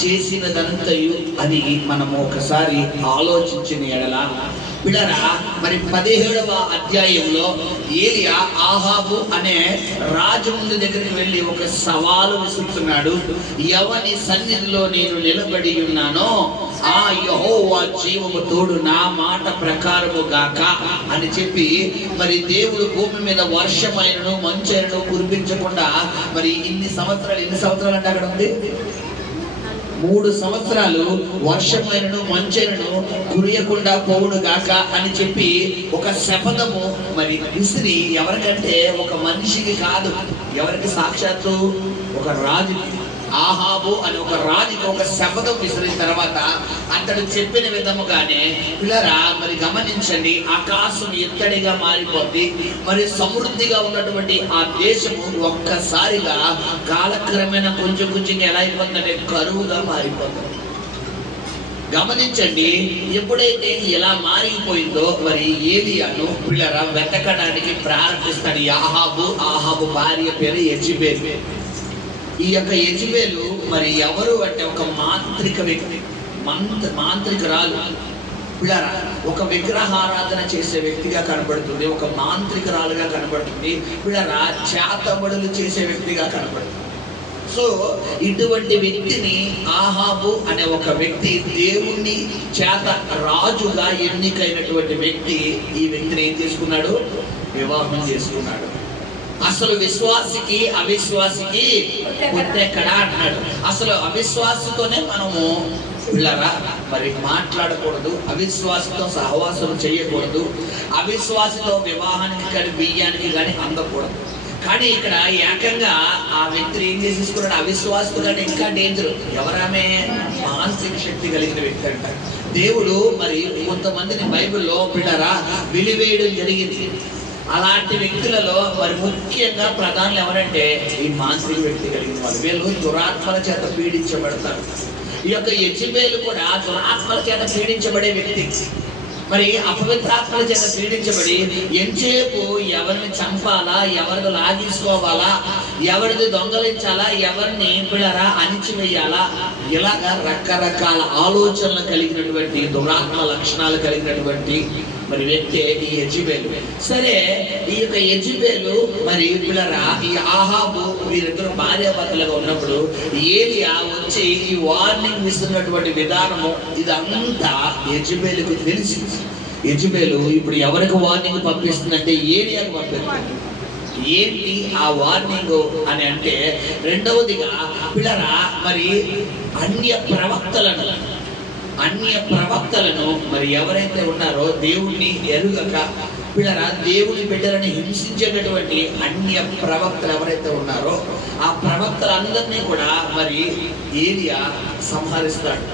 చేసినదంతయు అని మనము ఒకసారి ఆలోచించిన ఎడల పిల్లరా, మరి 17వ అధ్యాయంలో ఏలియా ఆహాబు అనే రాజు ముందు దగ్గరికి వెళ్ళి ఒక సవాలు విసురుతున్నాడు. ఎవని సన్నిధిలో నేను నిలబడి ఉన్నానో ఆ యెహోవా జీవము తోడు నా మాట ప్రకారము గాక అని చెప్పి, మరి దేవుడు భూమి మీద వర్షమైనను మంచైనను కురిపించకుండా మరి ఎన్ని సంవత్సరాలు అంటే అక్కడ ఉంది 3 సంవత్సరాలు వర్షమైనను మంచైనను కురియకుండా పోవును గాక అని చెప్పి ఒక శపథము మరి విసిరి, ఎవరికంటే ఒక మనిషికి కాదు, ఎవరికి? సాక్షాత్తు ఒక రాజుకి, ఆహాబు అని ఒక రాజుకి ఒక శపథం విసిరిన తర్వాత అతడు చెప్పిన విధముగానే పిల్లరా మరి గమనించండి, ఆకాశం ఎత్తడిగా మారిపోద్ది. మరి సమృద్ధిగా ఉన్నటువంటి ఆ దేశము ఒక్కసారిగా కాలక్రమేణా కొంచెం ఎలా అయిపోతుందంటే కరువుగా మారిపోతుంది. గమనించండి, ఎప్పుడైతే ఇలా మారిపోయిందో మరి ఏలియాను పిల్లరా వెతకడానికి ప్రారంభిస్తాడు. ఆహాబు భార్య పేరు యెజెబెలు. ఈ యొక్క యెజెబెలు మరి ఎవరు అంటే ఒక మాంత్రిక వ్యక్తి, మాంత్రికురాలు. పిల్లరా, ఒక విగ్రహారాధన చేసే వ్యక్తిగా కనబడుతుంది, ఒక మాంత్రికురాలుగా కనబడుతుంది. పిల్లరా, చేతబడులు చేసే వ్యక్తిగా కనబడుతుంది. సో ఇటువంటి వ్యక్తిని ఆహాబు అనే ఒక వ్యక్తి, దేవుణ్ణి చేత రాజుగా ఎన్నికైనటువంటి వ్యక్తి, ఈ వ్యక్తిని ఏం చేసుకున్నాడు? వివాహం చేసుకున్నాడు. అసలు విశ్వాసికి అవిశ్వాసికి పొత్తెక్కడ అన్నాడు. అసలు అవిశ్వాసితోనే మనము పిల్లరా మరి మాట్లాడకూడదు, అవిశ్వాసితో సహవాసం చేయకూడదు, అవిశ్వాసితో వివాహానికి కానీ బియ్యానికి కానీ అందకూడదు. కానీ ఇక్కడ ఏకంగా ఆ వ్యక్తి ఏం చేసేసుకున్నాడు? అవిశ్వాసితో కంటే ఇంకా డేంజర్. ఎవరామే? మానసిక శక్తి కలిగిన వ్యక్తి అంట. దేవుడు మరి కొంతమందిని బైబిల్లో పిల్లరా వెలివేయడం జరిగింది. అలాంటి వ్యక్తులలో మరి ముఖ్యంగా ప్రధానులు ఎవరంటే ఈ మానసిక వ్యక్తి కలిగిన వాళ్ళు. వీళ్ళు దురాత్మల చేత పీడించబడతారు. ఈ యొక్క యెజెబెలు కూడా దురాత్మల చేత పీడించబడే వ్యక్తి. మరి అపవిత్రాత్మల చేత పీడించబడి ఎంతసేపు ఎవరిని చంపాలా, ఎవరిని లాగేసుకోవాలా, ఎవరిని దొంగలించాలా, ఎవరిని పిల్లరా అణిచివేయాలా, ఇలాగా రకరకాల ఆలోచనలు కలిగినటువంటి దురాత్మ లక్షణాలు కలిగినటువంటి మరి వ్యక్తి ఈ యెజెబెలు. సరే, ఈ యొక్క యెజెబెలు మరి పిల్లరా ఈ ఆహాబు వీరిద్దరు భార్యాభర్తలుగా ఉన్నప్పుడు ఏలియా వచ్చి ఈ వార్నింగ్ ఇస్తున్నటువంటి విధానము ఇదంతా యెజెబెలుకు తెలిసి, యెజెబెలు ఇప్పుడు ఎవరికి వార్నింగ్ పంపిస్తుందంటే ఏలియాకు పంపిస్తుంది. ఏంటి ఆ వార్నింగ్ అని అంటే, రెండవదిగా పిల్లరా మరి అన్య ప్రవక్తలను మరి ఎవరైతే ఉన్నారో దేవుణ్ణి ఎరుగక పిల్లరా దేవుని బిడ్డలని హింసించేటటువంటి అన్య ప్రవక్తలు ఎవరైతే ఉన్నారో ఆ ప్రవక్తలందరినీ కూడా మరి ఏలియా సంహరిస్తాడు.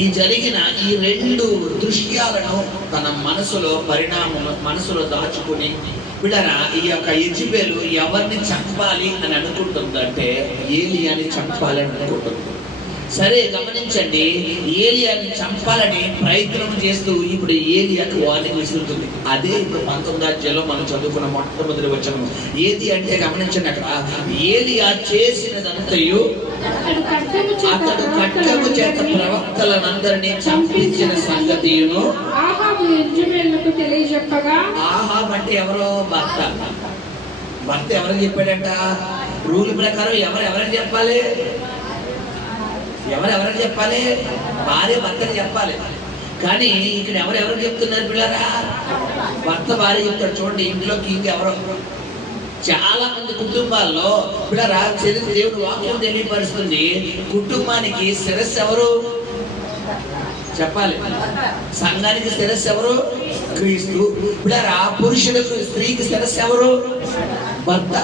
ఈ జరిగిన ఈ 2 దృశ్యాలను తన మనసులో దాచుకుని పిల్లరా ఈ యొక్క యెజెబెలు ఎవరిని చంపాలి అని అనుకుంటుందంటే ఏలియాని చంపాలని అనుకుంటుంది. సరే, గమనించండి, ఏలియాని చంపాలని ప్రయత్నం చేస్తూ ఇప్పుడు ఏలియాకు వార్నింగ్ ఇస్తుంది. అదే ఇప్పుడు 19వ అధ్యాయంలో మనం చదువుకున్న మొట్టమొదటి వచనం. ఏది అంటే గమనించండి, అక్కడ ఏలియా చేసినదంతయు అతడు ఖడ్గము చేత ప్రవక్తలందరినీ చంపించిన సంగతియును ఆహాబు యెజెబెలుకు తెలియజెప్పగా. ఆహాబు అంటే ఎవరో భర్త ఎవరికి చెప్పాడంట? రూల్ ప్రకారం ఎవరికి చెప్పాలి? ఎవరెవరికి చెప్పాలి? భార్య భర్తకి చెప్పాలి. కానీ ఇక్కడ ఎవరెవరికి చెప్తున్నారు పిల్లరా? భర్త భార్య చెప్తాడు. చూడండి, ఇంట్లోకి ఇంకెవరో చాలా మంది కుటుంబాల్లో పిల్లరా దేవుడు వాక్యం తెలియపరుస్తుంది. కుటుంబానికి శిరస్సు ఎవరు చెప్పాలి? సంఘానికి శిరస్సు ఎవరు? క్రీస్తు. పిల్లరా పురుషులకు, స్త్రీకి శిరస్సు ఎవరు? భర్త.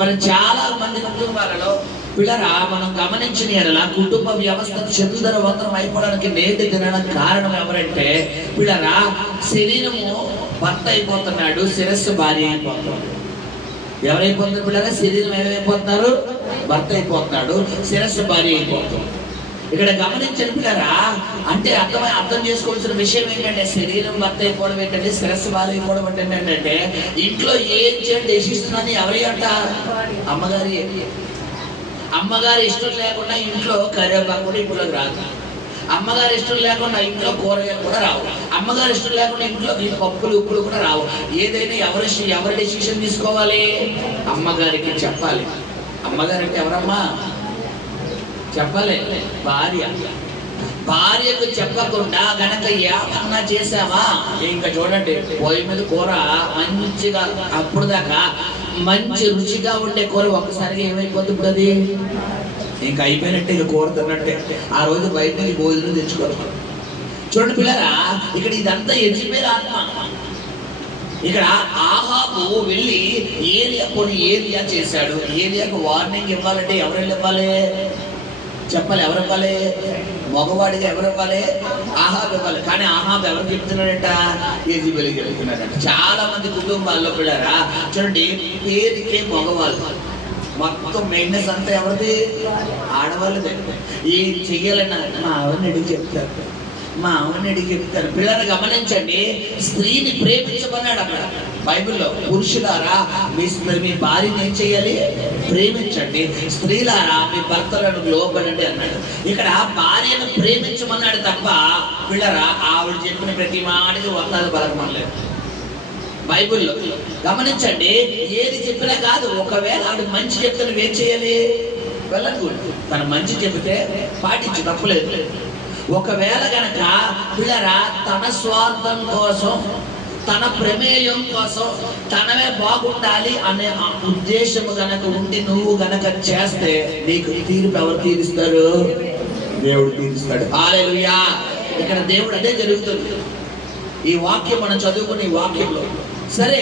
మరి చాలా మంది కుటుంబాలలో పిల్లరా మనం గమనించిన ఎడల కుటుంబ వ్యవస్థ చందరవంతరం అయిపోవడానికి నేటి దినానికి కారణం ఎవరంటే పిల్లరా శరీరము భర్త అయిపోతున్నాడు, శిరస్సు భార్య అయిపోతున్నాడు. ఎవరైపోతున్నారు పిల్లరా? శరీరం ఏమైపోతున్నారు? భర్త అయిపోతున్నాడు, శిరస్సు భార్య అయిపోతుంది. ఇక్కడ గమనించండి పిల్లరా, అంటే అర్థం చేసుకోవాల్సిన విషయం ఏంటంటే శరీరం భర్త అయిపోవడం ఏంటంటే, శిరస్సు భార్య అయిపోవడం ఏంటంటే ఇంట్లో ఏం చేయండి డెసిషన్ అని ఎవరి అంట? అమ్మగారి. అమ్మగారి ఇష్టం లేకుండా ఇంట్లో కరివేపాకు కూడా ఇంట్లోకి రాదు. అమ్మగారి ఇష్టం లేకుండా ఇంట్లో కూరగాయలు కూడా రావు. అమ్మగారి ఇష్టం లేకుండా ఇంట్లో పప్పులు ఉప్పులు కూడా రావు. ఏదైనా ఎవరి డెసిషన్ తీసుకోవాలి? అమ్మగారికి చెప్పాలి. అమ్మగారు అంటే ఎవరమ్మా? చెప్పాలి, భార్య. భార్యకు చెప్పకుండా గనక ఏమన్నా చేసావా, ఇంకా చూడండి, పొయ్యి మీద కూర మంచిగా అప్పుడు దాకా మంచి రుచిగా ఉండే కూర ఒక్కసారిగా ఏమైపోతుంది? ఇంకా అయిపోయినట్టే, ఇక కూర తిన్నట్టే. ఆ రోజు బయట నుంచి భోజనం తెచ్చుకోవాలి. చూడండి పిల్లరా, ఇక్కడ ఇదంతా యెజెబెలు ఆత్మ. ఇక్కడ ఆహాబు వెళ్ళి ఏలియా చేశాడు. ఏలియాకు వార్నింగ్ ఇవ్వాలంటే ఎవరు ఇవ్వాలి? చెప్పాలి, ఎవరు ఇవ్వాలి? మగవాడిగా ఎవరు ఇవ్వాలి? ఆహాబు ఇవ్వాలి. కానీ ఆహాబు ఎవరు చెప్తున్నాడంట? యెజెబెలుకి చెప్తున్నాడంట. చాలా మంది కుటుంబాల్లో పిల్లరా చూడండి, పేరుకే మగవాళ్ళు, మొత్తం మెయింటెనెన్స్ అంతా ఎవరిది? ఆడవాళ్ళదే. ఏం చెయ్యాలన్నా మా ఆవిడని అడిగి చెప్తారు. పిల్లలు గమనించండి, స్త్రీని ప్రేమించమన్నాడు అక్కడ బైబిల్లో. పురుషులారా మీ భార్యని ఏం చేయాలి? ప్రేమించండి. స్త్రీలారా మీ భర్తలను లోబడండి అన్నాడు. ఇక్కడ భార్యను ప్రేమించమన్నాడు తప్ప పిల్లరా ఆవిడ చెప్పిన ప్రతి మాటకి వందలు బలకమనలేదు బైబిల్లో. గమనించండి, ఏది చెప్పినా కాదు. ఒకవేళ ఆవిడ మంచి చెప్తే నువ్వేం చేయాలి? వెళ్ళకూడదు. తను మంచి చెబితే పాటించు, తప్పులేదు. ఒకవేళ గనక పిల్లరా తన స్వార్థం కోసం, తన ప్రమేయం కోసం, తనమే బాగుండాలి అనే ఉద్దేశం గనక ఉండి నువ్వు గనక చేస్తే నీకు తీర్పు ఎవరు తీరుస్తారు? దేవుడు తీరుస్తాడు. హల్లెలూయా. ఇక్కడ దేవుడు అదే జరుగుతుంది. ఈ వాక్యం మనం చదువుకునే వాక్యంలో సరే,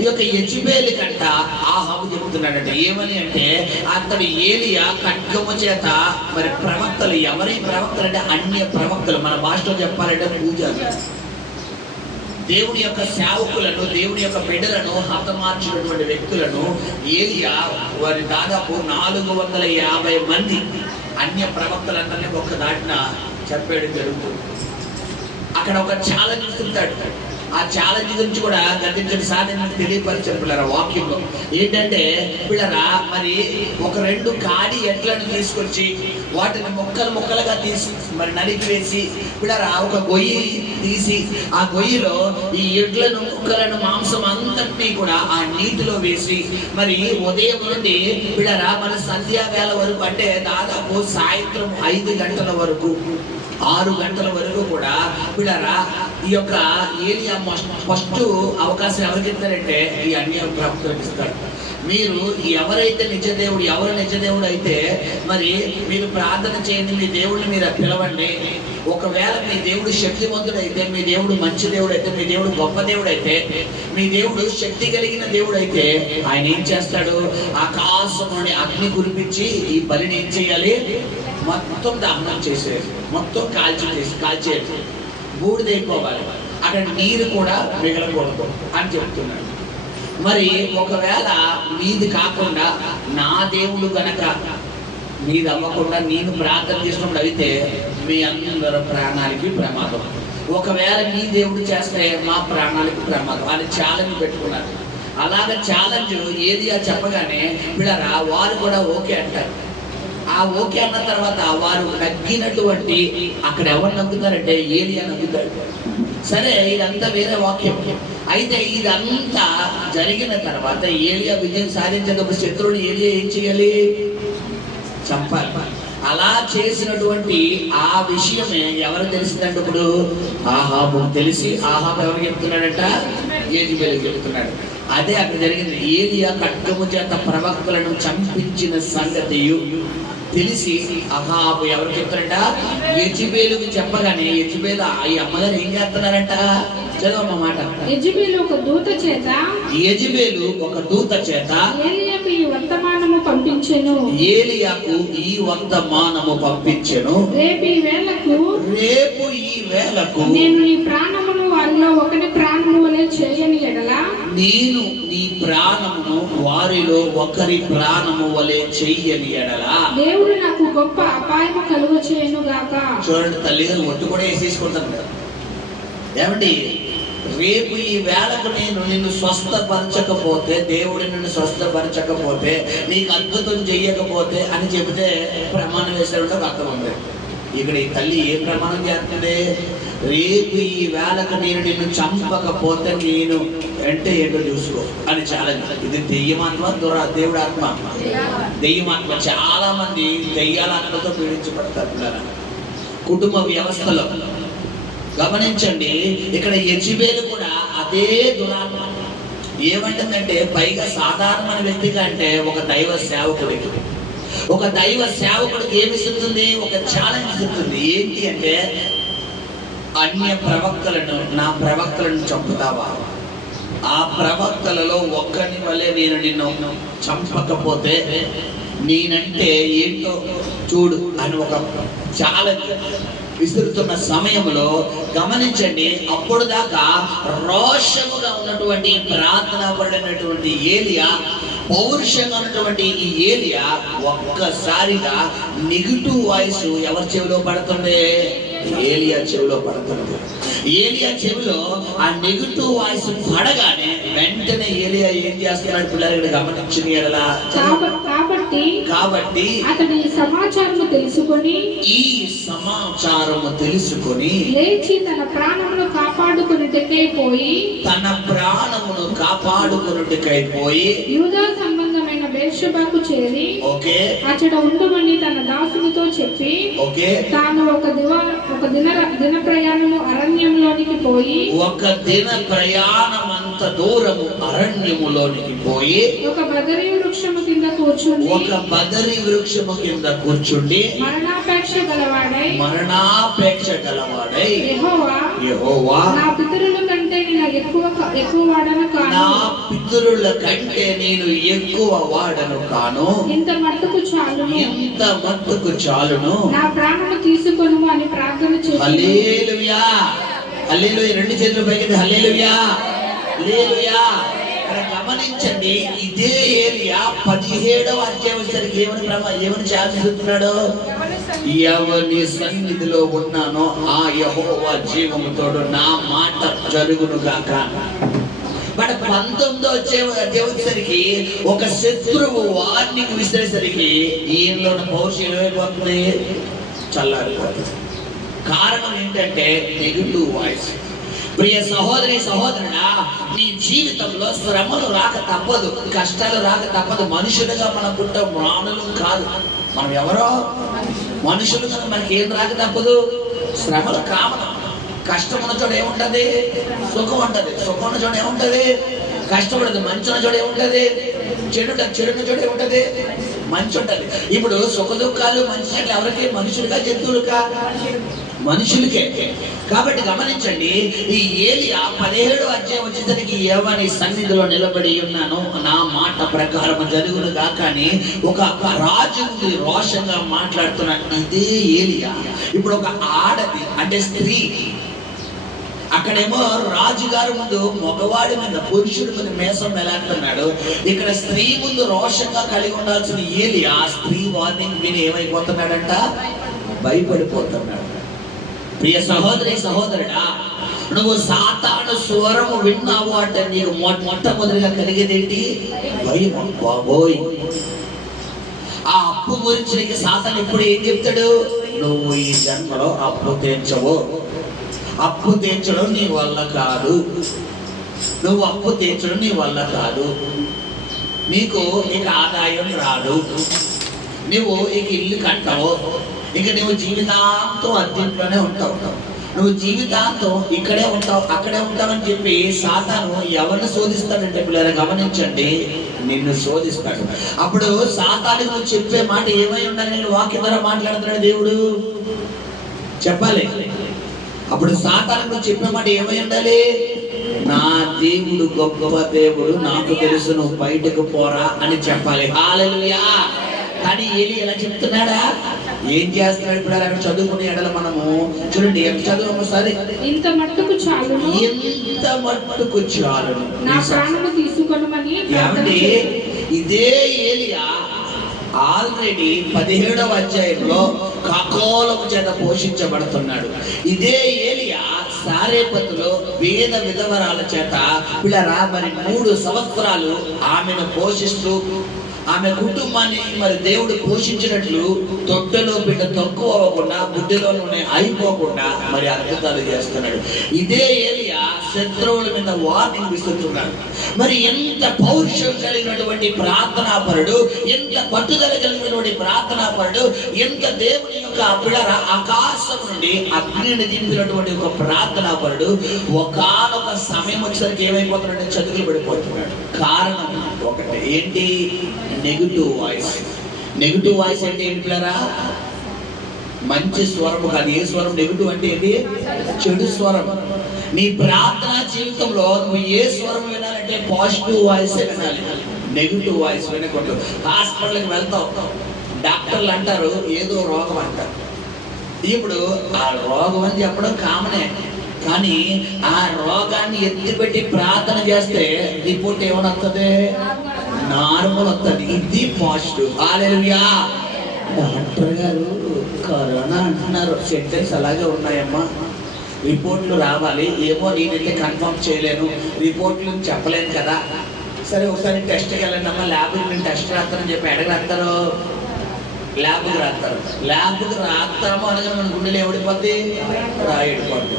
ఈ యొక్క యెజెబెలు కంట ఆహాబు చెప్తున్నాడంట. ఏమని అంటే, అతడు ఏలియా ఖడ్గము చేత, మరి ప్రవక్తలు, ఎవరి ప్రవక్తలు అంటే అన్య ప్రవక్తలు, మన భాషలో చెప్పాలంటే పూజారులు, దేవుని యొక్క సేవకులను, దేవుని యొక్క బిడ్డలను హతమార్చినటువంటి వ్యక్తులను ఏలియా వారి దాదాపు 450 మంది అన్య ప్రవక్తలందరినీ ఒక్క దాటిన చెప్పేయడం జరుగుతుంది. అక్కడ ఒక ఛాలెంజ్ ఇస్తుంటాడు. ఆ ఛాలెంజ్ గురించి కూడా గతించిన సార్ తెలియపరిచారు పిల్లరా వాక్యంలో. ఏంటంటే పిల్లరా, మరి ఒక 2 కాడి ఎడ్లను తీసుకొచ్చి వాటిని ముక్కలుగా తీసి మరి నరికి వేసి పిల్లరా ఒక గొయ్యి తీసి ఆ గొయ్యిలో ఈ ఎడ్లను, ముక్కలను, మాంసం అంతటినీ కూడా ఆ నీటిలో వేసి మరి ఉదయం నుండి పిల్లరా మన సంధ్యావేళ వరకు, అంటే దాదాపు సాయంత్రం 5 గంటల వరకు, 6 గంటల వరకు కూడా పిల్లరా ఈ యొక్క ఏలియా ఫస్ట్ అవకాశం ఎవరికి ఇస్తారంటే ఈ అన్య ప్రవక్తలకు ఇస్తాడు. మీరు ఎవరైతే నిజదేవుడు, ఎవరు నిజదేవుడు అయితే మరి మీరు ప్రార్థన చేయండి, మీ దేవుడిని మీరు పిలవండి. ఒకవేళ మీ దేవుడు శక్తివంతుడైతే, మీ దేవుడు మంచి దేవుడు అయితే, మీ దేవుడు గొప్ప దేవుడు అయితే, మీ దేవుడు శక్తి కలిగిన దేవుడు అయితే ఆయన ఏం చేస్తాడు? ఆకాశం నుండి అగ్ని కురిపించి ఈ బలిని ఏం చేయాలి? మొత్తం దహనం చేసేది, మొత్తం కాల్చేది, బూడిదైపోవాలి. అక్కడ నీరు కూడా మిగలకూడదు అని చెప్తున్నాడు. మరి ఒకవేళ మీది కాకుండా నా దేవుడు గనక మీది అవ్వకుండా నేను ప్రార్థన చేసినప్పుడు అయితే మీ అందరి ప్రాణాలకి ప్రమాదం. ఒకవేళ మీ దేవుడు చేస్తే మా ప్రాణాలకి ప్రమాదం అని ఛాలెంజ్ పెట్టుకున్నారు. అలాగ ఛాలెంజ్ ఏలియా చెప్పగానే పిల్లరా వారు కూడా ఓకే అంటారు. ఆ ఓకే అన్న తర్వాత వారు నగ్గినటువంటి, అక్కడ ఎవరు నగ్గుతారంటే ఏలియా నగ్గుతాడు. సరే, ఇదంతా వేరే వాక్యం. అయితే ఇదంతా జరిగిన తర్వాత ఏలియా విజయం సాధించేటప్పుడు శత్రువుని ఏలియా ఏం చేయాలి? చంపాలి. అలా చేసినటువంటి ఆ విషయమే ఎవరు తెలిసిందంటే ఇప్పుడు ఆహాబు తెలిసి, ఆహాబు ఎవరు చెప్తున్నాడంట? యెజెబెలుకి చెప్తున్నాడు. అదే అక్కడ జరిగింది. ఏలియా ఖడ్గము చేత ప్రవక్తలను చంపించిన సంగతియు తెలిసి ఆహాబు ఎవరు చెప్తారంట? యెజెబెలుకి చెప్పగానే యెజెబెలు ఈ అమ్మగారు ఏం చేస్తున్నారంట? చదవమ్మ మాట. యెజెబెలు ఒక దూత చేత ఏలియాకు ఈ వర్తమానము పంపించెను. రేపు ఈ వేళకు నేను నీ ప్రాణమును వారిలో ఒకని ప్రాణము వలె చేయని ఎడల, నేను నీ ప్రాణమును వారిలో ఒకరి ప్రాణము వలె చెయ్యని ఎడల దేవుడు నాకు గొప్ప అపాయము కలుగ చేయను గాక. చూడండి, తల్లిదండ్రులు ఒట్టు కూడా వేసేసుకుంటారు కదా. ఏమండి, రేపు ఈ వేళకు నేను నిన్ను స్వస్థపరచకపోతే, దేవుడు నిన్ను స్వస్థపరచకపోతే, నీకు అద్భుతం చెయ్యకపోతే అని చెబితే ప్రమాణం వేసారంటే ఒక అర్థం ఉంది. ఇక్కడ ఈ తల్లి ఏ ప్రమాణం చేస్తుంది? రేపు ఈ వేళకు నేను నిన్ను చంపకపోతే నేను అంటే ఏంటో చూసుకో అని ఛాలెంజ్. ఇది దెయ్యమాత్మ, దేవుడు ఆత్మ. దెయ్యమాత్మ. చాలా మంది దెయ్యాల ఆత్మతో పీడించబడతారు కుటుంబ వ్యవస్థలో. గమనించండి, ఇక్కడ యెజబెలు కూడా అదే దురాత్మ. ఏమంటుందంటే, పైగా సాధారణమైన వ్యక్తి కంటే ఒక దైవ సేవకుడికి ఏమి ఇస్తుంది? ఒక ఛాలెంజ్ ఇస్తుంది. ఏంటి అంటే, అన్య ప్రవక్తలను, నా ప్రవక్తలను చంపుతావా? ఆ ప్రవక్తలలో ఒక్కని వల్లే నేను నిన్ను చంపకపోతే నేనంటే ఏంటో చూడు అని ఒక ఛాలెంజ్ విసురుతున్న సమయంలో గమనించండి, అప్పుడు దాకా రోషముగా ఉన్నటువంటి ప్రార్థన పడినటువంటి ఏలియా, పౌరుషంగా ఉన్నటువంటి ఈ ఏలియా ఒక్కసారిగా నెగిటివ్ వాయిస్ ఎవరి చెవిలో పడుతుంది? ఏలియా చెవిలో పడుతుంది. ఏలియా చెవిలో ఆ నెగిటివ్ వాయిస్ పడగానే వెంటనే ఏలియా ఏం చేస్తున్నాడు? పిల్లలు గమనించిన ఎడలా కాబట్టి అతడు ఈ సమాచారము తెలుసుకొని లేచి తన ప్రాణమును కాపాడుకొనుటకై పోయి యూదా సంబంధమైన బెర్షెబాకు చేరి అతడు ఉండమని తన దాసునితో చెప్పి తాను ఒక దిన ప్రయాణము అరణ్యంలోనికి పోయి ఒక దిన ప్రయాణమంత దూరము అరణ్యములోనికి పోయి ఒక బదరీ వృక్షము కింద కూర్చుండి మరణాపేక్ష గలవాడై యెహోవా నా పితరుల కంటే నేను ఎక్కువ వాడను కాను. ఇంత మట్టుకు చాలును నా ప్రాణము తీసుకొనుము అని ప్రార్థన చేసి హల్లెలూయా. హల్లెలూయా. రెండు చేతులు పైకి హల్లెలూయా. హల్లెలూయా. గమనించండి, ఇదే ఏలియా 17వ అధ్యాయం ఏమని చేస్తున్నాడు? ఎవని సన్నిధిలో ఉన్నానో ఆ యెహోవా జీవముతోడు నా మాట జరుగును గాక. బట్ 19వ అధ్యాయం వచ్చేసరికి ఒక శత్రువు వార్నింగ్ విసిరేసరికి ఈయనలో ఉన్న పౌరుషం ఏమైపోతుంది? చల్లారిపోతుంది. కారణం ఏంటంటే నెగిటివ్ వాయిస్. ప్రియ సహోదరి సహోదరుడా, నీ జీవితంలో శ్రమలు రాక తప్పదు, కష్టాలు రాక తప్పదు. మనుషులుగా మనం పుట్టే ప్రాణులు కాదు. మనం ఎవరో మనుషులు కదా, మనకి ఏం రాక తప్పదు? శ్రమలు కామనం. కష్టం ఉన్న చోట ఏముంటది? సుఖం ఉంటది. సుఖం ఉన్న చోట ఏముంటది? కష్టపడదు. మంచి ఉన్న చోట ఏముంటది? చెడున్న చోట ఏముంటది? మంచి ఉంటది. ఇప్పుడు సుఖ దుఃఖాలు మంచి అంటే ఎవరికి? మనుషులుగా, జంతువులుగా? మనుషులకే. కాబట్టి గమనించండి, ఈ ఏలియా 17వ అధ్యాయం వచ్చేసరికి ఎవని సన్నిధిలో నిలబడి ఉన్నాను నా మాట ప్రకారం జరుగును గాక అని ఒక రాజు రోషంగా మాట్లాడుతున్నాడు. ఇదే ఏలియా ఇప్పుడు ఒక ఆడది అంటే స్త్రీ, అక్కడేమో రాజుగారి ముందు మగవాడి మీద, పురుషుడి మీద మేసం ఎలాడుతున్నాడు. ఇక్కడ స్త్రీ ముందు రోషంగా కలిగి ఉండాల్సిన ఏలియా ఆ స్త్రీ వార్నింగ్ విని ఏమైపోతున్నాడంట? భయపడిపోతున్నాడు. ప్రియ సహోదరి సహోదరుడా, నువ్వు సాతాను స్వరము విన్నావు అంటే నీకు మొట్టమొదటిగా కలిగేదేంటి? భయం. బాబోయ్, ఆ అప్పు గురించి నీకు సాతాను ఇప్పుడు ఏం చెప్తాడు? నువ్వు ఈ జన్మలో అప్పు తీర్చవు. అప్పు తీర్చడం నీ వల్ల కాదు. నువ్వు అప్పు తీర్చడం నీ వల్ల కాదు. నీకు ఇక ఆదాయం రాదు. నువ్వు ఇక ఇల్లు కట్టవు. ఇక నువ్వు జీవితాంతం అద్దెంట్లోనే ఉంటావు. నువ్వు జీవితాంతం ఇక్కడే ఉంటావు, అక్కడే ఉంటావని చెప్పి సాతాను ఎవరిని శోధిస్తాడంటే పిల్లలు గమనించండి, నిన్ను శోధిస్తాడు. అప్పుడు సాతాను నువ్వు చెప్పే మాట ఏమై ఉండాలి? నేను వాక్యం ద్వారా మాట్లాడుతున్నాడు దేవుడు చెప్పాలి. అప్పుడు సాతాను నువ్వు చెప్పే మాట ఏమై ఉండాలి? నా దేవుడు గొప్ప దేవుడు, నాకు తెలుసు, నువ్వు బయటకు పోరా అని చెప్పాలి. హల్లెలూయా. కానీ ఏలి ఎలా చెప్తున్నాడా? ఏం చేస్తున్నాడు? ఇప్పుడు అక్కడ చదువుకునే ఎడల మనము చూడండి, ఎంత చదువు ఒకసారి. ఇంత మట్టుకు చాలును నా ప్రాణము తీసుకొనుమని. ఏమండి, ఇదే ఏలియా ఆల్రెడీ 17వ అధ్యాయంలో ఖగోళము చేత పోషించబడుతున్నాడు. ఇదే ఏలియా సారేపతులో వేద విధవరాల చేత పిల్లరా మరి 3 సంవత్సరాలు ఆమెను పోషిస్తూ ఆమె కుటుంబాన్ని మరి దేవుడు పోషించినట్లు తొట్టెలో బిడ్డ తక్కువ అవ్వకుండా బుడ్డిలోనే అయిపోకుండా మరి అద్భుతాలు చేస్తున్నాడు. ఇదే ఏలియా శత్రువుల మీద వార్నింగ్ ఇస్తున్నాడు. మరి ఎంత పౌరుషం కలిగినటువంటి ప్రార్థనాపరుడు, ఎంత పట్టుదల కలిగినటువంటి ప్రార్థనాపరుడు, ఎంత దేవుని యొక్క పిల్లర ఆకాశం నుండి అగ్నిని దింపినటువంటి ఒక ప్రార్థనాపరుడు ఒకానొక సమయం వచ్చేసరికి ఏమైపోతున్నాడు? చదువులు పడిపోతున్నాడు. కారణం ఒకటి ఏంటి? Negative voice. నెగిటివ్ వాయిస్ అంటే ఏంటి పిల్లరా? మంచి స్వరం కాదు. ఏ స్వరం? నెగిటివ్ అంటే ఏంటి? చెడు స్వరం. నీ ప్రార్థనా జీవితంలో నువ్వు ఏ స్వరం వినాలంటే పాజిటివ్ వాయిస్ వినాలి. నెగిటివ్ వాయిస్ వినకూడదు. హాస్పిటల్కి వెళ్తావు, డాక్టర్లు అంటారు ఏదో రోగం అంటారు. ఇప్పుడు ఆ రోగం అని చెప్పడం కామనే, కానీ ఆ రోగాన్ని ఎత్తిపెట్టి ప్రార్థన చేస్తే రిపోర్ట్ ఏమైనా వస్తుంది? నార్మల్ వస్తుంది. ఇది పాజిటివ్. హల్లెలూయా. డాక్టర్ గారు కరోనా అంటున్నారు, సెంటెన్స్ అలాగే ఉన్నాయమ్మా, రిపోర్ట్లు రావాలి. ఏమో నేనైతే కన్ఫర్మ్ చేయలేను, రిపోర్ట్లు చెప్పలేను కదా. సరే ఒకసారి టెస్ట్కి వెళ్ళండి అమ్మా, ల్యాబ్కి నేను టెస్ట్ రాస్తానని చెప్పి ఎడగ రాస్తారు? ల్యాబ్కి రాస్తారు. ల్యాబ్కి రాస్తామో అనగా మన గుండెలు ఎవడిపోద్ది? రాయడిపోద్ది.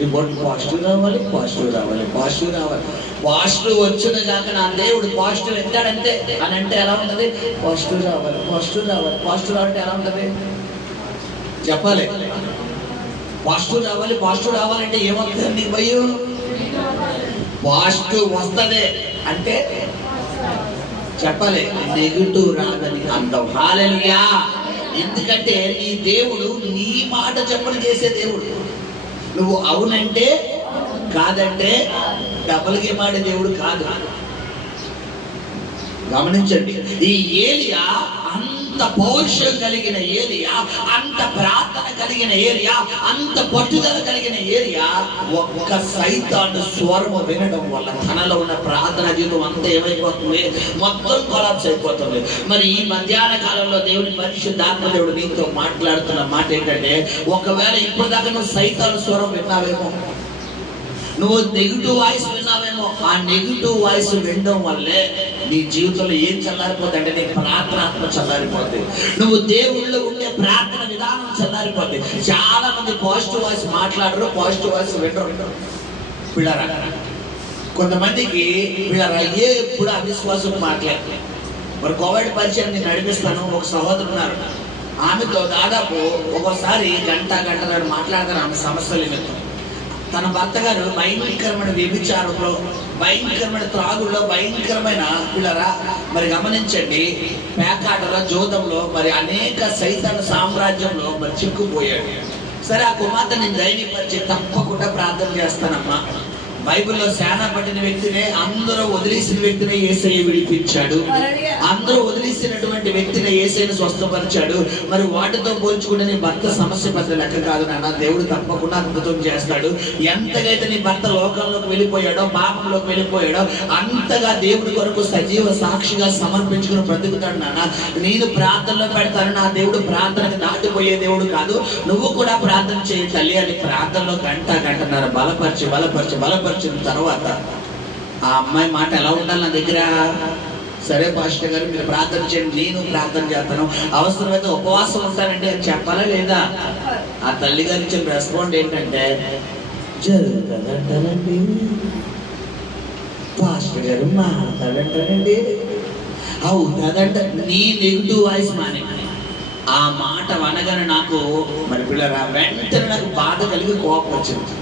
రిపోర్ట్ పాజిటివ్ రావాలి, పాజిటివ్ రావాలి, పాజిటివ్ రావాలి. పాజిటివ్ వచ్చిన కాక నా దేవుడు పాజిటివ్ ఎత్తాడంతే అని అంటే ఎలా ఉంటుంది? పాజిటివ్ రావాలి, పాజిటివ్ రావాలి. పాజిటివ్ రావాలంటే ఎలా ఉంటుంది చెప్పాలి? పాజిటివ్ రావాలి, పాజిటివ్ రావాలంటే ఏమవుతుంది నీకు భయం? పాజిటివ్ వస్తుంది అంటే చెప్పాలి, నెగిటివ్ రాదని అంటాం. హల్లెలూయా. ఎందుకంటే నీ దేవుడు నీ మాట చెప్పని చేసే దేవుడు. నువ్వు అవునంటే కాదంటే డబల్ గేమ్ ఆడే దేవుడు కాదు. గమనించండి, ఈ ఏలియా అంత పౌరుషం కలిగిన ఏలియా, అంత ప్రార్థన కలిగిన ఏలియా, అంత పట్టుదల కలిగిన ఏలియా ఒక్క సైతాను స్వరము వినడం వల్ల తనలో ఉన్న ప్రార్థన జీవితం అంతా ఏమైపోతుంది? మొత్తం కొలాప్స్ అయిపోతుంది. మరి ఈ మధ్యాహ్న కాలంలో దేవుని పరిశుద్ధాత్మ దేవుడు నీతో మాట్లాడుతున్న మాట ఏంటంటే, ఒకవేళ ఇప్పటిదాకా నువ్వు సైతాను స్వరం విన్నావేమో, నువ్వు నెగిటివ్ వాయిస్ విన్నావేమో, ఆ నెగిటివ్ వాయిస్ వినడం వల్లే నీ జీవితంలో ఏం చల్లారిపోతుంది అంటే నీ ప్రార్థనాత్మ చల్లారిపోతుంది. నువ్వు దేవుళ్ళు ఉండే ప్రార్థన విధానం చల్లారిపోతుంది. చాలా మంది పాజిటివ్ వాయిస్ మాట్లాడరు, పాజిటివ్ వాయిస్ వినరు. పిల్లరా, కొంతమందికి పిల్లరా ఎప్పుడు అవిశ్వాసం మాట్లాడలేదు. మరి కోవిడ్ పరిచయం నేను నడిపిస్తాను. ఒక సహోదరు ఉన్నారు, ఆమెతో దాదాపు ఒకసారి గంట మాట్లాడతాను ఆమె సమస్యల నిమిత్తం. తన భర్త గారు భయంకరమైన వ్యభిచారంలో, భయంకరమైన త్రాగుల్లో, భయంకరమైన పిల్లరా మరి గమనించండి, పేకాటలో, జోదంలో, మరి అనేక సైతాను సామ్రాజ్యంలో మరి చిక్కుపోయాడు. సరే ఆ కుమార్తె నేను ధైర్యపరిచి తప్పకుండా ప్రార్థన చేస్తానమ్మా. బైబిల్లో శానా పట్టిన వ్యక్తినే, అందరూ వదిలేసిన వ్యక్తినే యేసయ్య విడిపించాడు. అందరూ వదిలేసినటువంటి వ్యక్తిని యేసయ్యను స్వస్థపరిచాడు. మరి వాటితో పోల్చుకుంటే నీ భర్త సమస్య పెద్ద లెక్క కాదు నాన్న, దేవుడు తప్పకుండా అద్భుతం చేస్తాడు. ఎంతగైతే నీ భర్త లోకంలోకి వెళ్ళిపోయాడో, పాపంలోకి వెళ్ళిపోయాడో, అంతగా దేవుడి కొరకు సజీవ సాక్షిగా సమర్పించుకుని బ్రతుకుతాడు నాన్న. నేను ప్రార్థనలో పెడతాను, నా దేవుడు ప్రార్థనకి దాటిపోయే దేవుడు కాదు. నువ్వు కూడా ప్రార్థన చేయి తల్లి అని ప్రార్థనలో గంటన్నర బలపరిచిన తర్వాత ఆ అమ్మాయి మాట ఎలా ఉండాలి నా దగ్గర? సరే పాస్టర్ గారు మీరు ప్రార్థన చేయండి, నేను ప్రార్థన చేస్తాను, అవసరమైతే ఉపవాసం ఉంటానండి అని చెప్పాలా లేదా? ఆ తల్లి గారు ఇచ్చిన రెస్పాండ్ ఏంటంటే, జరుగుతుందంటారండి పాస్టర్ గారు, మాట్లాడంటారండి, అవుతుందంట. నీ నెగిటివ్ వాయిస్ మానే ఆ మాట అనగానే నాకు మరి పిల్లరా వెంటనే నాకు బాధ కలిగి కోపం వచ్చింది.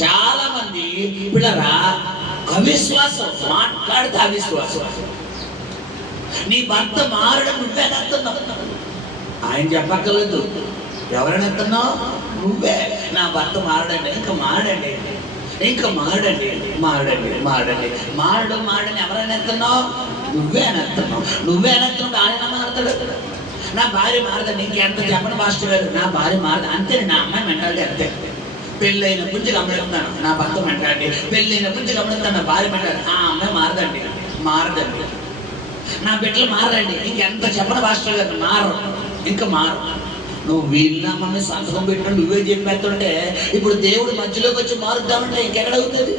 చాలా మంది పిల్లరా అవిశ్వాసం, మాట్లాడితే అవిశ్వాసం. నీ భర్త మారడం నువ్వే నెత్తున్నావు, ఆయన చెప్పక్కర్లేదు. ఎవరైనా ఎత్తున్నావు? నువ్వే. నా భర్త మారడండి, ఇంకా మారడండి, ఇంకా మారడని ఎవరైనా ఎత్తున్నావు? నువ్వే నెత్తున్నావు. ఆయన మారతాడు. నా భార్య మారదండి, ఇంకెంత చెప్పను మాస్టర్ గారు, నా భార్య మారదు అంతే. నా అమ్మాయి మెంటాలిటీ అంతే. పెళ్ళైనప్పటి నుంచి గమనిస్తున్నాను నా భర్త మెంటాలిటీ, పెళ్ళైనప్పటి నుంచి గమనిస్తాను నా భార్య మెంటాలిటీ. ఆ అమ్మాయి మారదండి. నా బిడ్డలు మారండి, ఇంకెంత చెప్పను మాస్టర్ గారు, ఇంకా మారు. నువ్వు వీళ్ళమ్మని సంతకం పెట్టిన నువ్వే చెప్పేస్తుంటే ఇప్పుడు దేవుడు మధ్యలోకి వచ్చి మారుద్దామంటే ఇంకెక్కడ అవుతుంది?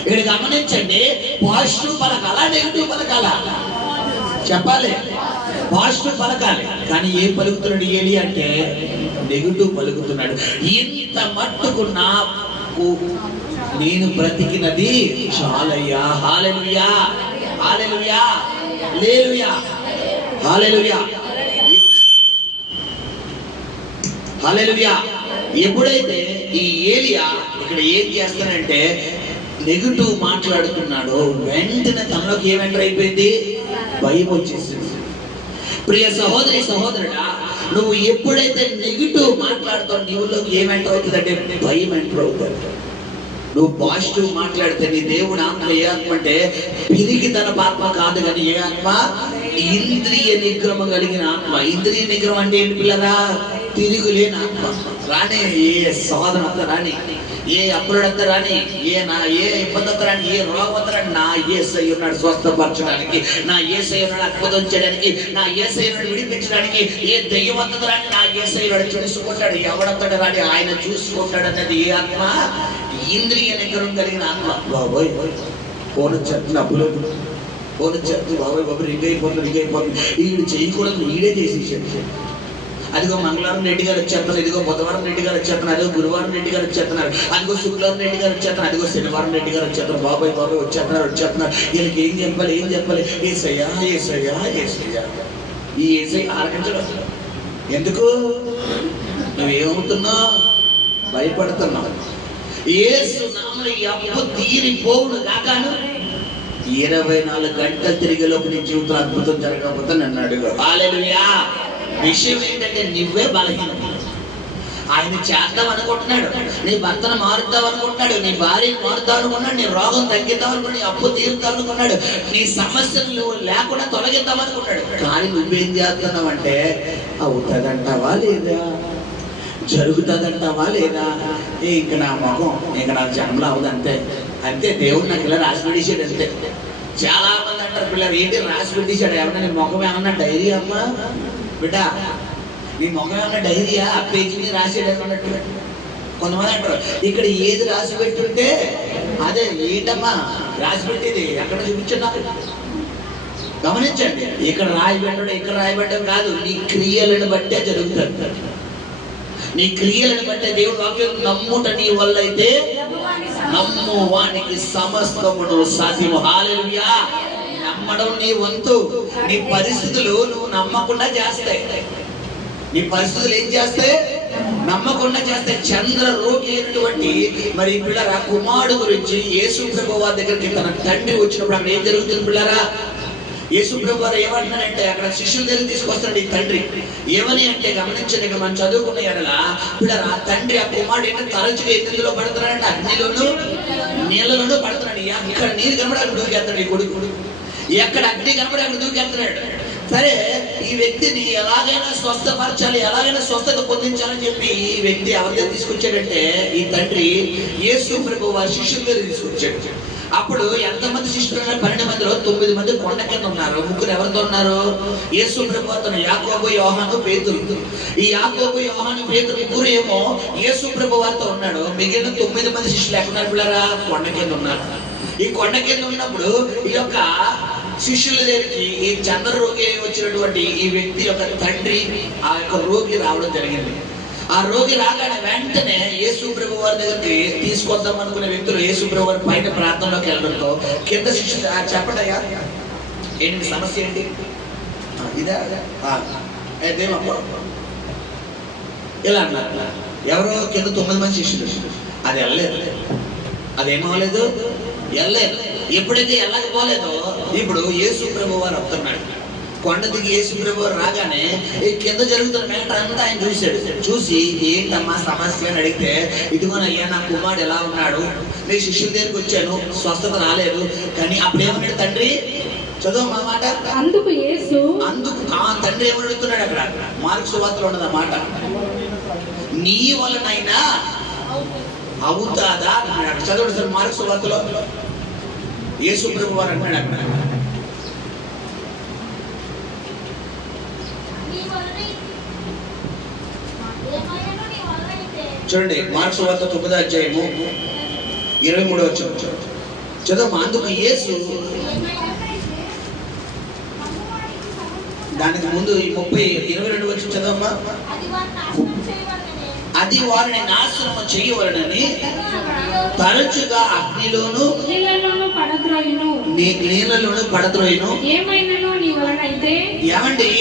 ఇక్కడ గమనించండి, పాజిటివ్ పలకాలా నెగిటివ్ పలకాలా? చెప్పాలి, పాజిటివ్ పలకాలి. కానీ ఏం పలుకుతున్నాడు ఏలి అంటే నెగిటివ్ పలుకుతున్నాడు. ఇంత మట్టుకు నాకు నేను బ్రతికినది చాలయ్యా. హల్లెలూయా, హల్లెలూయా, హల్లెలూయా, హల్లెలూయా, హల్లెలూయా. ఎప్పుడైతే ఈ ఏలియా ఇక్కడ ఏం చేస్తానంటే నెగిటివ్ మాట్లాడుతున్నాడో వెంటనే తనలోకి ఏం ఎంటర్ అయిపోయింది? భయం వచ్చేసింది. ప్రియ సహోదరి సహోదరుడా, నువ్వు ఎప్పుడైతే నెగిటివ్ మాట్లాడుతావు నీవులోకి ఏం ఎంటర్ అవుతుంది అంటే భయం ఎంటర్ అవుతుంది. నువ్వు పాజిటివ్ మాట్లాడితే నీ దేవుడు ఆత్మ ఏ ఆత్మ అంటే పిరిగితన ఆత్మ కాదు, కానీ ఏ ఆత్మ? ఇంద్రియ నిగ్రహం కలిగిన ఆత్మ. ఇంద్రియ నిగ్రహం అంటే ఏంటి పిల్లరా? తిరుగులేని ఆత్మ. రాని ఏ సాధన అంతా రాని, ఏ అప్పుడంతా రాని, ఏ ఇబ్బంది అంతా రాని, ఏ రోగం అంతా రాని, నా యేసై ఉన్నాడు స్వస్థపరచడానికి, నా యేసై ఉన్నాడు అద్భుతం చేయడానికి, నా యేసై ఉన్నాడు విడిపించడానికి. ఏ దెయ్యం అంతా రాని, నా యేసై ఉన్నాడు చూసుకుంటాడు. ఎవడంతటి రాని ఆయన చూసుకుంటాడు అన్నది ఏ ఆత్మ? ఇంద్రియ నిగ్రహం కలిగిన ఆత్మ. బాబోయ్ ఫోన్ వచ్చేస్తుంది, అప్పులు ఫోన్ వచ్చేస్తుంది, బాబోయ్ బాబు రింగ్ అయిపోతుంది. ఈడు చేయకూడదు, ఈడే చేసేసాడు. అదిగో మంగళవారం రెడ్డి గారు వచ్చేస్తున్నారు, ఇదిగో బుధవారం రెడ్డి గారు వచ్చేస్తున్నారు, అదిగో గురువారం రెడ్డి గారు వచ్చేస్తున్నారు, అదిగో శుక్రవారం రెడ్డి గారు వచ్చేస్తున్నారు, అదిగో శనివారం రెడ్డి గారు వచ్చేస్తున్నారు. బాబాయ్ వచ్చేస్తున్నారు. వీళ్ళకి ఏం చెప్పాలి? ఏసయ్యా ఏసయ్యా ఏసయ్యా. ఈ ఏసై ఆలకించడం ఎందుకు? నువ్వేమవుతున్నావు? భయపడుతున్నావు. యేసు నామములో ఈ అప్పు తీరిపోవును గాకను. 24 గంటలు తిరిగేలోపు నీ జీవితంలో అద్భుతం జరగకపోతే నన్ను అడుగు. హల్లెలూయా. విషయం ఏంటంటే నువ్వే బలహీన. ఆయన చేద్దాం అనుకుంటున్నాడు, నీ భర్తను మారుద్దాం అనుకుంటున్నాడు, నీ భార్యను మారుద్దాం అనుకున్నాడు, నీ రోగం తగ్గిద్దాం అనుకున్నాడు, నీ అప్పు తీరుద్దాం అనుకున్నాడు, నీ సమస్యలు నువ్వు లేకుండా తొలగిద్దాం అనుకున్నాడు. కానీ నువ్వేం చేస్తున్నావు అంటే అవుతుందంటావా లేదా? జరుగుతుందంటావా లేదా? ఇంక నా మొహం, ఇంక నా జన్మలో అవదంతే, అంతే దేవుడు నాకు ఇలా రాసి పెట్టేశాడు అంతే. చాలా మంది అంటారు పిల్లలు, ఏంటి రాసి పెట్టేశాడు? ఏమన్నా నీ ముఖం ఏమన్నా డైరీ అమ్మా బిడ్డ? నీ ముఖం ఏమన్నా డైరీయా? ఆ పేజీ మీద రాసేయడం అన్నట్టు కొంతమంది అంటారు. ఇక్కడ ఏది రాసి పెట్టుంటే అదే. ఏంటమ్మా రాసి పెట్టేది? ఎక్కడ చూపించండి నాకు. గమనించండి, ఇక్కడ రాయి పెట్టడం ఇక్కడ రాయి పెట్టడం కాదు, నీ క్రియలను బట్టే జరుగుతుంది. నీ క్రియలను బట్టే దేవుడు వాక్యం నమ్ముట నీ వల్ల అయితే నమ్ము వానికి సమస్తమును సాధ్యము. హల్లెలూయా. నమ్మడం నీ వంతు. నీ పరిస్థితులు నువ్వు నమ్మకుండా చేస్తాయి. నీ పరిస్థితులు ఏం చేస్తాయి? నమ్మకుండా చేస్తాయి. చంద్ర రోగి అయినటువంటి మరి పిల్లరా కుమారుడు గురించి యేసు ప్రభువు వారి దగ్గరికి తన తండ్రి వచ్చినప్పుడు అక్కడ ఏం జరుగుతుంది పిల్లరా? యేసు ప్రభు వారు ఏమంటున్నారంటే అక్కడ శిష్యుల దగ్గర తీసుకొస్తాడు ఈ తండ్రి. ఏమని అంటే గమనించండి, ఇక్కడ మనం చదువుకున్న ఎడల పిల్లరా తండ్రి ఆ కుమారుడు ఏంటంటే తరచుగా ఎందులో పడుతున్నాడంటే అగ్నిలోను నీళ్ళలోనూ పడుతున్నాడు. ఇక్కడ నీరు కనబడి అక్కడ దూకేస్తాడు ఈ కొడుకు. ఎక్కడ అగ్ని కనబడి అక్కడ దూకేస్తున్నాడు. సరే, ఈ వ్యక్తిని ఎలాగైనా స్వస్థపరచాలి, ఎలాగైనా స్వస్థత పొందించాలని చెప్పి ఈ వ్యక్తి ఎవరి దగ్గర తీసుకొచ్చాడంటే ఈ తండ్రి యేసు ప్రభు వారి శిష్యుల దగ్గర తీసుకొచ్చాడు. అప్పుడు ఎంతమంది శిష్యులు ఉన్నారు? 12 మందిలో 9 మంది కొండ కింద ఉన్నారు. 3 ఎవరితో ఉన్నారు? యేసు ప్రభు అతను యాకోబు, యోహాను, పేతురు. ఈ యాకోబు, యోహాను, పేతురు ముగ్గురు ఏమో యేసు ప్రభు వారితో ఉన్నాడు. మిగిలిన 9 మంది శిష్యులు ఎక్కడున్నారు పిల్లరా? కొండ కింద ఉన్నారు. ఈ కొండ కింద ఉన్నప్పుడు ఈ యొక్క శిష్యుల దగ్గరికి ఈ చంద్ర రోగి వచ్చినటువంటి ఈ వ్యక్తి యొక్క తండ్రి ఆ యొక్క రోగి రావడం జరిగింది. ఆ రోగి రాగానే వెంటనే యేసు ప్రభు వారి దగ్గరికి తీసుకొద్దాం అనుకునే వ్యక్తులు యేసు ప్రభు వారి పైన ప్రాంతంలోకి వెళ్ళడంతో కింద శిష్యులు చెప్పండి అయ్యా ఏంటి సమస్య ఏంటి? ఇదా అదేమప్ప ఇలా అన్నారు. ఎవరో కింద 9 మంది శిష్యులు. అది వెళ్ళలేదు. అదేమవలేదు, వెళ్ళలేదు. ఎప్పుడైతే వెళ్ళకపోలేదో ఇప్పుడు యేసు ప్రభు వారు వస్తున్నాడు. కొండ దిగి యేసు ప్రభు వారు రాగానే ఈ కింద జరుగుతున్న మ్యాటర్ అంతా ఆయన చూశాడు. చూసి ఏంటమ్మా సమస్య అని అడిగితే, ఇదిగోనయ్యా నా కుమారుడు ఎలా ఉన్నాడు, నీ శిష్యుల దగ్గరికి వచ్చాను, స్వస్థత రాలేదు. కానీ అప్పుడు ఏమన్నాడు తండ్రి? చదువు మా మాట. అందుకు యేసు ఆ తండ్రి ఏమని అడుగుతున్నాడు అక్కడ? మార్కు సువార్తలో ఉన్నది ఆ మాట. నీ వలనైనా అవుతాదా? చదవండి సార్ మార్కు సువార్తలో. యేసు ప్రభు వారు అంటాడు అక్కడ, చూడండి, మార్క్స్ వార్త 9వ అధ్యాయము 23వ వచనం చదువు. అందుకు యేసు, దానికి ముందు ఈ 22 వచనం చదవమ్మా. అది వారిని నాశనము చేయవలనని తరచుగా అగ్నిలోను నీళ్ళలోను పడద్రోయును. ఏమండి,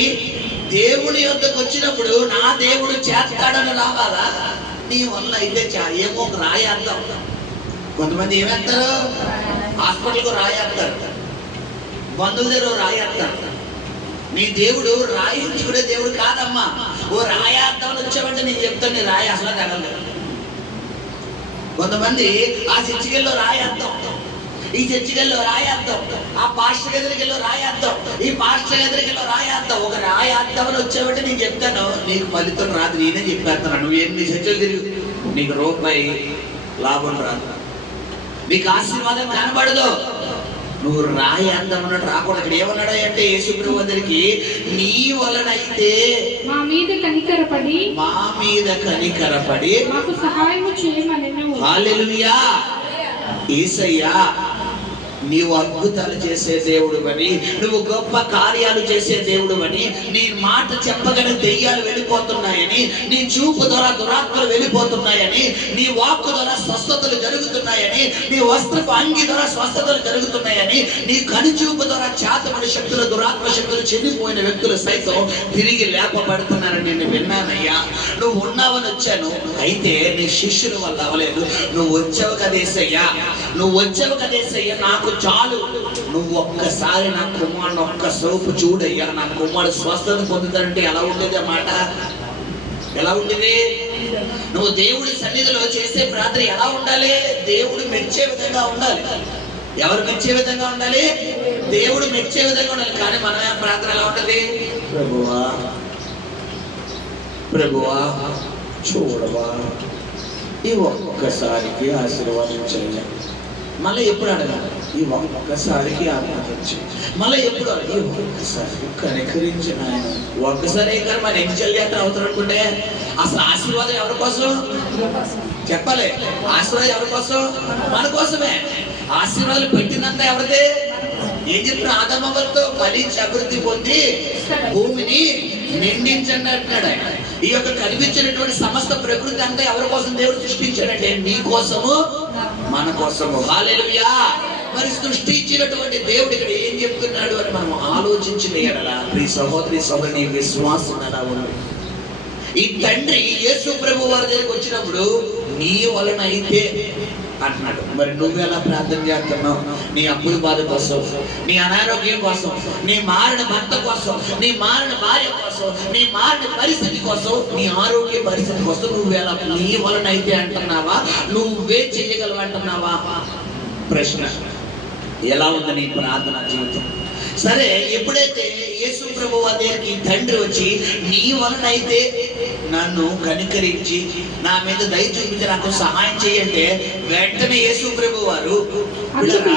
దేవుని యొద్దకు వచ్చినప్పుడు నా దేవుడు చేస్తాడని రావాలా? నీ వల్ల అయితే ఏమో ఒక రాయేద్దాం. కొంతమంది ఏమేస్తారు? హాస్పిటల్కు రాయేస్తారు, బంధువుల దగ్గర రాయేస్తారు. నీ దేవుడు రాయించుకునే దేవుడు కాదమ్మా. ఓ రాయార్థం వచ్చామంటే నేను చెప్తాను, నీ రాయి అసలు తగలదు. కొంతమంది ఆ చర్చికల్లో రాయేద్దాం, ఈ చర్చికల్లో రాయేద్దాం, ఆ పాస్టర్ ఎదురికల్లో రాయేద్దాం, ఈ పాస్టర్ ఎదురికల్లో రాయేద్దాం. ఒక రాయార్థం వచ్చామంటే నేను చెప్తాను, నీకు ఫలితం రాదు. నేనే చెప్పేస్తాను. నువ్వు ఎన్ని చర్చలు తిరిగి నీకు రూపాయి లాభం రాదు, నీకు ఆశీర్వాదం కనబడదు. నువ్వు రాయి అందం అన్నట్టు రాకూడదు. ఇక్కడ ఏమన్నాడు అంటే యేసుప్రభువు దగ్గరికి, నీ వలనైతే మా మీద కనికరపడి మాకు సహాయం చేయమనెను. హల్లెలూయా. యేసయ్యా, నీవు అద్భుతాలు చేసే దేవుడు అని, నువ్వు గొప్ప కార్యాలు చేసే దేవుడు అని, నీ మాట చెప్పగానే దెయ్యాలు వెళ్ళిపోతున్నాయని, నీ చూపు ద్వారా దురాత్మలు వెళ్ళిపోతున్నాయని, నీ వాక్కు ద్వారా స్వస్థతలు జరుగుతున్నాయని, నీ వస్త్రపు అంగి ద్వారా స్వస్థతలు జరుగుతున్నాయని, నీ కనుచూపు ద్వారా చేతబడి శక్తులు, దురాత్మ శక్తులు, చెందిపోయిన వ్యక్తులు సైతం తిరిగి లేపబడుతున్నారని నేను విన్నానయ్యా. నువ్వు ఉన్నావని వచ్చాను, అయితే నీ శిష్యుల వల్ల అవ్వలేదు. నువ్వు వచ్చావు కదేసయ్యా, నువ్వు వచ్చావు కదేసయ్యా, నాకు చాలు. నువ్వు ఒక్కసారి నా కుమారుడు ఒక్క సోపు చూడయ్యా, నా కుమారుడు స్వస్థత పొందుతాడంటే ఎలా ఉండేది అన్నమాట? ఎలా ఉండేది? నువ్వు దేవుడి సన్నిధిలో చేసే ప్రార్థన ఎలా ఉండాలి? దేవుడు మెచ్చే విధంగా ఉండాలి. ఎవరు మెచ్చే విధంగా ఉండాలి? దేవుడు మెచ్చే విధంగా ఉండాలి. కానీ మన ప్రార్థన ఎలా ఉంటది? ప్రభువా, ప్రభువా చూడవా, ఈ ఒక్కసారికి ఆశీర్వాదించండి. మళ్ళీ ఎప్పుడు అడగాలి? ఈ ఒక్కసారికి ఆత్మహత్య. మళ్ళీ ఎప్పుడు ఈ ఒక్కసారి కనికరించిన ఆయన. ఒక్కసారి కానీ మన ఎంజల్యాత్ర అవుతారు అనుకుంటే అసలు ఆశీర్వాదం ఎవరి కోసం చెప్పాలి? ఆశీర్వాదం ఎవరి కోసం? మన కోసమే. ఆశీర్వాదాలు పెట్టినంత ఎవరిదే? ఏం చెప్పిన ఆదమవలతో ఫలించి అభివృద్ధి పొంది భూమిని నిండించండి అంటున్నాడు ఆయన. ఈ యొక్క కనిపించినటువంటి సమస్త ప్రకృతి అంతా ఎవరి కోసం దేవుడు సృష్టించాడంటే నీ కోసము, మన కోసము. హల్లెలూయా. మరి సృష్టించినటువంటి దేవుడు ఇక్కడ ఏం చెప్తున్నాడు అని మనం ఆలోచించిన ఎడల ప్రియ సహోదరి సహోదరి విశ్వాసం ఎలా ఉంది? ఈ తండ్రి యేసు ప్రభు వారి దగ్గరికి వచ్చినప్పుడు నీ వలన అయితే అంటున్నాడు. మరి నువ్వు ఎలా ప్రార్థన చేస్తున్నావు? నీ అప్పుల బాధ కోసం, నీ అనారోగ్యం కోసం, నీ మారిన భర్త కోసం, నీ మారిన భార్య కోసం, నీ మారిన పరిస్థితి కోసం, నీ ఆరోగ్య పరిస్థితి కోసం నువ్వు ఎలా నీ వలన అయితే అంటున్నావా? నువ్వే చేయగలవు అంటున్నావా? ప్రశ్న. ఎలా ఉంది నీ ప్రార్థన జీవితం? సరే, ఎప్పుడైతే యేసు ప్రభు దగ్గరికి తండ్రి వచ్చి నీ వలనైతే నన్ను కనికరించి నా మీద దయ చూపించి నాకు సహాయం చేయంటే వెంటనే యేసు ప్రభు వారు అందుకు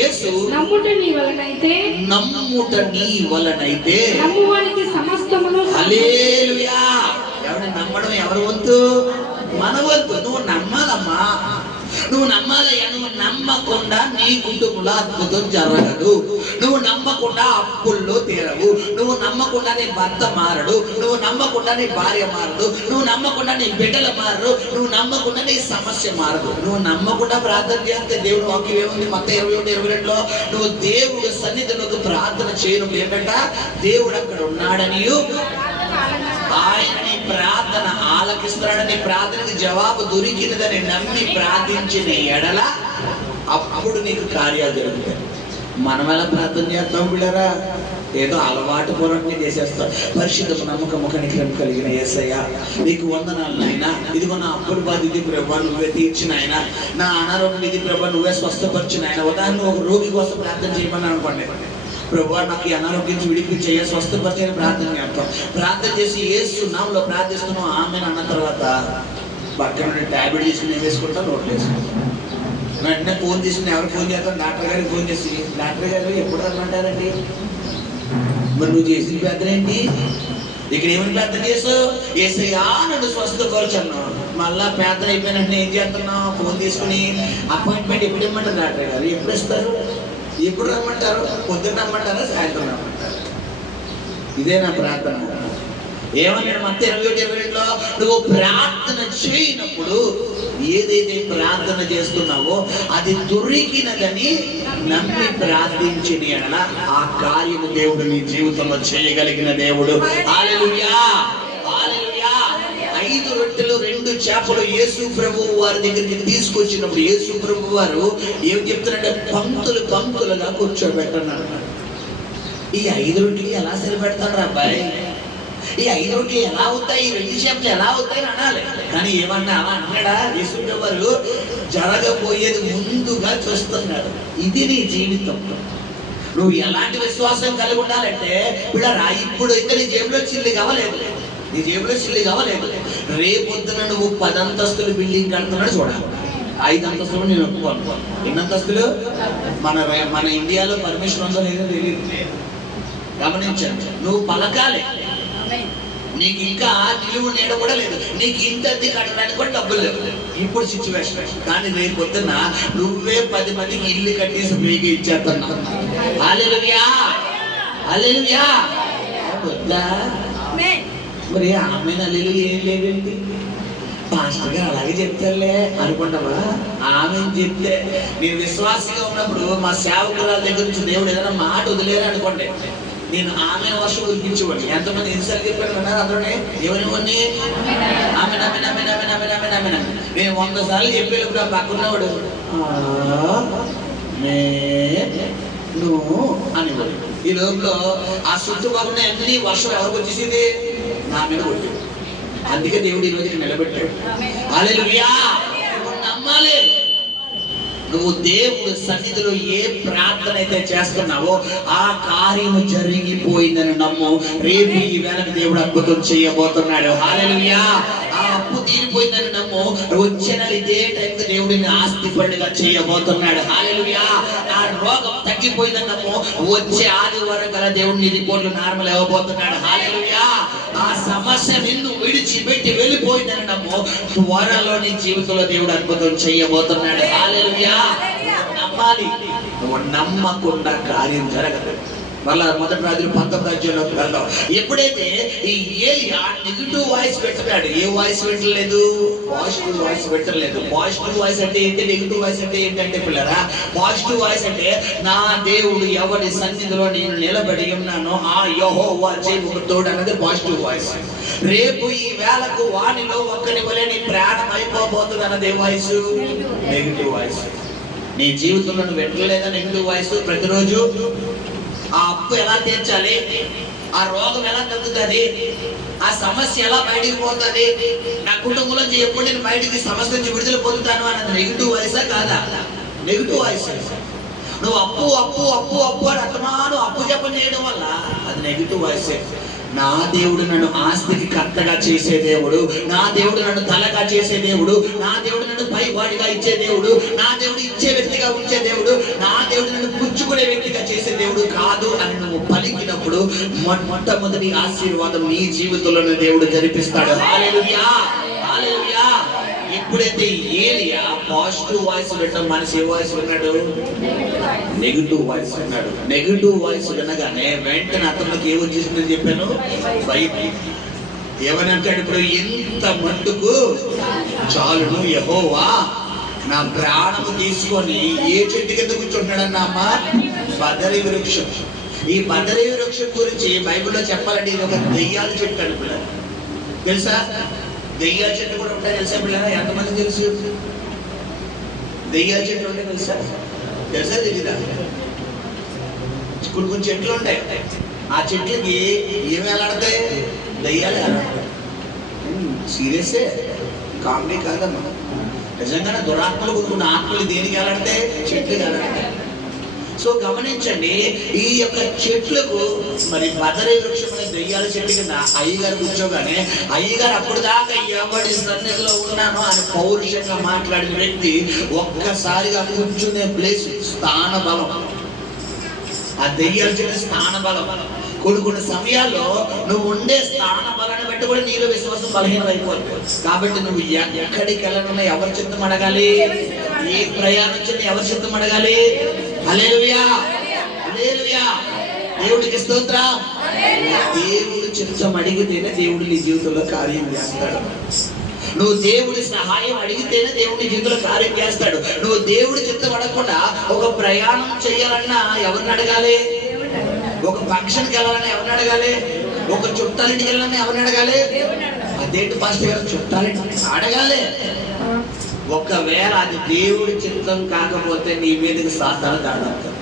యేసు నమ్ముట నీ వలనైతే హల్లెలూయా. ఎవరిని నమ్మడం ఎవరి వంతు? మన వంతు. నువ్వు నమ్మాలమ్మా, నువ్వు నమ్మాలయ్యా. నువ్వు నమ్మకుండా నీ కుటుంబంలో అద్భుతం జరగదు. నువ్వు నమ్మకుండా అప్పుల్లో తీరవు. నువ్వు నమ్మకుండా నీ భర్త మారడు. నువ్వు నమ్మకుండా నీ భార్య మారదు. నువ్వు నమ్మకుండా నీ బిడ్డలు మారరు. నువ్వు నమ్మకుండా నీ సమస్య మారదు. నువ్వు నమ్మకుండా ప్రార్థన చేస్తే దేవుడు వాక్యం ఏముంది? మత్తయి 21:22లో నువ్వు దేవుడు సన్నిధిలోకి ప్రార్థన చేయడం ఏంటంట? దేవుడు అక్కడ ఉన్నాడని, ఆయన నీ ప్రార్థన ఆలకిస్తున్నాడని, ప్రార్థనకి జవాబు దొరికినదని నమ్మి ప్రార్థించిన ఎడల అప్పుడు నీకు కార్యాలు జరుగుతాయి. మనం ఎలా ప్రార్థన చేస్తాం బిడ్డరా? ఏదో అలవాటు పూర్వకంగా చేసేస్తాం. పరిశుద్ధము నమ్మకము కనికరము కలిగిన యేసయ్యా నీకు వందనాలు నాయనా. ఇదిగో నా అప్పుల బాధ ఇది ప్రభా నువ్వే తీర్చిన ఆయన, నా అనారోగ్యం ఇది ప్రభా నువ్వే స్వస్థపరిచిన ఆయన. ఉదాహరణ ఒక రోగి కోసం ప్రార్థన చేయమని అనుకోండి. ప్రభు నాకు ఈ అనారోగ్యం విడిపించే స్వస్థపరిచే ప్రార్థన చేస్తాం. ప్రార్థన చేసి యేసు నామములో ప్రార్థిస్తున్నాం ఆమేన్ అన్న తర్వాత పక్కన టాబ్లెట్ తీసుకుని ఏం వేసుకుంటాం? నోట్లు వేసుకుంటాం. వెంటనే ఫోన్ తీసుకుని ఎవరు ఫోన్ చేస్తాం? డాక్టర్ గారికి ఫోన్ చేసి, డాక్టర్ గారు ఎప్పుడు రమ్మంటారండి? మరి నువ్వు చేసిన ప్రార్థన ఏంటి? ఇక్కడ ఏమని ప్రార్థన చేసావు? యేసయ్యా నన్ను స్వస్థపరచను. మళ్ళా ప్రార్థన అయిపోయినట్టు ఏం చేస్తున్నావు? ఫోన్ తీసుకుని అపాయింట్మెంట్ ఎప్పుడు ఇమ్మంటారు డాక్టర్ గారు? ఎప్పుడు ఇస్తారు? ఎప్పుడు రమ్మంటారు? పొద్దున్న రమ్మంటారా, సాయంత్రం రమ్మంటారు? ఇదే నా ప్రార్థన. ఏమన్నాడు మత్తయి 21:22లో? నువ్వు ప్రార్థన చేయనప్పుడు ఏదైతే ప్రార్థన చేస్తున్నావో అది దొరికినదని నమ్మి ప్రార్థించిన యెడల ఆ కార్యము దేవుడు నీ జీవితంలో చేయగలిగిన దేవుడు. హల్లెలూయా, హల్లెలూయా. 5 రొట్టెలు 2 చేపలు యేసు ప్రభువు వారి దగ్గరికి తీసుకొచ్చినప్పుడు యేసు ప్రభు వారు ఏం చెప్తున్నారంటే పంక్తులు పంక్తులుగా కూర్చోబెట్టన్నారు. ఈ 5 రొట్టెలు ఎలా సరిపెడతాడు అబ్బాయి? ఈ 5 రొట్టెలు ఎలా అవుతాయి, 2 చేపలు ఎలా అవుతాయి అని అనాలి. కానీ ఏమన్నా అన్నాడా? యేసు వారు జరగబోయేది ముందుగా చూస్తున్నాడు. ఇది నీ జీవితం. నువ్వు ఎలాంటి విశ్వాసం కలిగి ఉండాలంటే పిల్లరా, ఇప్పుడు అయితే నీ జేబులో చిల్లి కావలేదు, నీ జేబులో చిల్లి కావలేదు. రేపొద్దున నువ్వు 10 అంతస్తుల బిల్డింగ్ కడుతున్నాడు చూడాలి. 5 అంతస్తులు నేను ఒప్పుకోను. ఎన్ని అంతస్తులు? మన ఇండియాలో పర్మిషన్ ఉందో లేదో తెలియదు. గమనించండి. నువ్వు పలకాలి. నీకు ఇంకా నిలువు నీడ కూడా లేదు. నీకు ఇంత కట్టడానికి కూడా డబ్బులు లేవు ఇప్పుడు సిచ్యువేషన్. కానీ రేపు పొద్దున్న నువ్వే 10 మందికి ఇల్లు కట్టేసి మీకు ఇచ్చేస్తున్నావు. హల్లెలూయా, హల్లెలూయా. వద్దా మరి? ఆమె నెలలు ఏం లేదండి, పాస్టర్ గారు అలాగే చెప్తారులే అనుకుంటావా? ఆమె చెప్తే నేను విశ్వాసంగా ఉన్నప్పుడు మా సేవకురాల దగ్గర నుంచి దేవుడు ఏదైనా మాట వదిలేరు అనుకోండి, నేను ఆమె వర్షం ఉరిపించేవాడిని. ఎంతమంది ఎన్నిసార్లు చెప్పాను అన్నారు అందులోనే? ఏమనివ్వండి? ఆమె నమ్మి నమ్మి నమ్మి నమ్మి నమ్మి నమ్మి నమ్మి నేను 100 సార్లు చెప్పేటప్పుడు ఆ పక్కన్నవాడు నువ్వు అనేవాడు. ఈ లోపల ఆ చుట్టుపక్కల అన్ని వర్షం ఎవరికి వచ్చేసింది? నా మీద కొట్టింది. అందుకే దేవుడు ఈ రోజుకి నిలబెట్టాడు. హల్లెలూయా. నువ్వు నమ్మాలి. నువ్వు దేవుడు సన్నిధిలో ఏ ప్రార్థన అయితే చేస్తున్నావో ఆ కార్యము జరిగిపోయిందని నమ్ము. రేపు ఈ వేళకు దేవుడు అద్భుతం చేయబోతున్నాడు. హల్లెలూయా. ఆ అప్పు తీరిపోయిందని నమ్ము. వచ్చే నెల ఇదే టైంకి దేవుడిని ఆస్తి పండుగ చేయబోతున్నాడు. హల్లెలూయా. ఆ రోగం తగ్గిపోయిందని నమ్ము. వచ్చే ఆదివారం గల దేవుడిని రిపోర్ట్లు నార్మల్ ఇవ్వబోతున్నాడు. హల్లెలూయా. ఆ సమస్య నిన్ను విడిచిపెట్టి వెళ్ళిపోయిందని నమ్ము. త్వరలో నీ జీవితంలో దేవుడు అద్భుతం చేయబోతున్నాడు. హల్లెలూయా. నమ్మాలి. నువ్వు నమ్మకుండా కార్యం జరగదు. మళ్ళా 1 రాజులు 19 వెళ్దాం. ఎప్పుడైతే ఈ ఏలియా నెగిటివ్ వాయిస్ పెట్టాడు, ఏ వాయిస్ పెట్టలేదు? పాజిటివ్ వాయిస్ పెట్టలేదు. పాజిటివ్ వాయిస్ అంటే ఏంటి, నెగిటివ్ వాయిస్ అంటే ఏంటంటే పిల్లరా, పాజిటివ్ వాయిస్ అంటే నా దేవుడు ఎవరి సన్నిధిలో నేను నిలబడి ఉన్నానో ఆ యెహోవా చేయుకు తోడు అన్నది పాజిటివ్ వాయిస్. రేపు ఈ వేళకు వానిలో ఒక్కని వలె నీ ప్రాణం అయిపోబోతుంది అన్నది వాయిస్, నెగిటివ్ వాయిస్. నీ జీవితంలో నువ్వు పెట్టలేదా నెగిటివ్ వాయిస్? ప్రతిరోజు ఆ అప్పు ఎలా తీర్చాలి, ఆ రోగం ఎలా తగ్గుతుంది, ఆ సమస్య ఎలా బయటికి పోతుంది, నా కుటుంబంలో ఎప్పుడు నేను బయటికి సమస్య నుంచి విడుదల పొందుతాను అన్నది నెగిటివ్ వాయిసా కాదా? Negative voice. నువ్వు అప్పు అప్పు అప్పు అప్పు అని అత్తమాను అప్పు జపం చేయడం వల్ల అది నెగిటివ్ వాయిసే. నా దేవుడు నన్ను ఆస్తికి కర్తగా చేసే దేవుడు, నా దేవుడు నన్ను తలగా చేసే దేవుడు, నా దేవుడు నన్ను పైవాడిగా ఇచ్చే దేవుడు, నా దేవుడు ఇచ్చే వ్యక్తిగా ఉంచే దేవుడు, నా దేవుడు నన్ను పుచ్చుకునే వ్యక్తిగా చేసే దేవుడు కాదు అని నువ్వు పలికినప్పుడు మొట్టమొదటి ఆశీర్వాదం నీ జీవితంలో దేవుడు జరిపిస్తాడు. హల్లెలూయా, హల్లెలూయా. ఎప్పుడైతే ఏలియా పాజిటివ్ వాయిస్ వినడం, మనిషి ఏ వాయిస్ విన్నాడు? నెగిటివ్ వాయిస్ విన్నాడు. నెగిటివ్ వాయిస్ వినగానే వెంటనే అతనికి ఏమొచ్చేసిందని చెప్పాను? భయం. ఏమని అంటాడు ఇప్పుడు? ఎంత మట్టుకు చాలును యెహోవా నా ప్రాణము తీసుకొని ఏ చెట్టు కింద కూర్చుంటాడన్నా అమ్మ? బదరి వృక్షం. ఈ బదరి వృక్షం గురించి బైబిల్లో చెప్పాలంటే ఇది ఒక దెయ్యాల చెట్టు అనుకున్నాను. తెలుసా? దెయ్యాల చెట్టు కూడా ఉంటాయి తెలుసా పిల్లరా? ఎంతమంది తెలుసు? దెయ్యాల చెట్లు ఉంటాయి తెలుసా? తెలుసా తెలీదా? కొన్ని చెట్లు ఉంటాయి, ఆ చెట్లకి ఏమి ఎలాడతాయి? దెయ్యాలు ఎలాడతాయి. సీరియసే, కామెడీ కాదమ్మా. నిజంగానే దురాత్మలు కొన్ని ఆత్మలు దేనికి ఎలాడతాయి? చెట్లకి ఎలాడతాయి. సో గమనించండి, ఈ యొక్క చెట్లకు మరి బదరి వృక్షం అనే దెయ్యాల చెట్టు కింద అయ్యగారు కూర్చోగానే అయ్యగారు అప్పుడు దాకా ఎవరి సన్నిధిలో ఉన్నానో అని పౌరుషంగా మాట్లాడిన వ్యక్తి ఒక్కసారిగా కూర్చునే ప్లేస్ స్థాన బలం. ఆ దెయ్యాల చెట్టు స్థాన బలం. కొన్ని సమయాల్లో నువ్వు ఉండే స్థాన బలాన్ని బట్టి కూడా నీలో విశ్వాసం బలహీనం అయిపోతుంది. కాబట్టి నువ్వు ఎక్కడికి వెళ్ళనున్నా ఎవరి చిత్తం అడగాలి? ఏ ప్రయాణం చిన్న ఎవరి చిత్తం అడగాలి? హల్లెలూయా, హల్లెలూయా, దేవుడికి స్తోత్రం. దేవుడి చిత్తం అడిగితేనే దేవుడు నీ జీవితంలో కార్యం చేస్తాడు. నువ్వు దేవుడి సహాయం అడిగితేనే దేవుడి జీవితంలో కార్యం చేస్తాడు. నువ్వు దేవుడి చిత్తం అడగకుండా ఒక ప్రయాణం చేయాలన్నా ఎవరిని అడగాలి? ఒక ఫంక్షన్కి వెళ్ళాలని ఎవరిని అడగాలి? ఒక చుట్టాలింటికి వెళ్ళాలని ఎవరిని అడగాలి? అదేంటి పాస్టర్ గారు చుట్టాలింటి అడగాలి. ఒకవేళ అది దేవుడి చిత్తం కాకపోతే నీ మీదకి సాతాను దాడవుతాడు.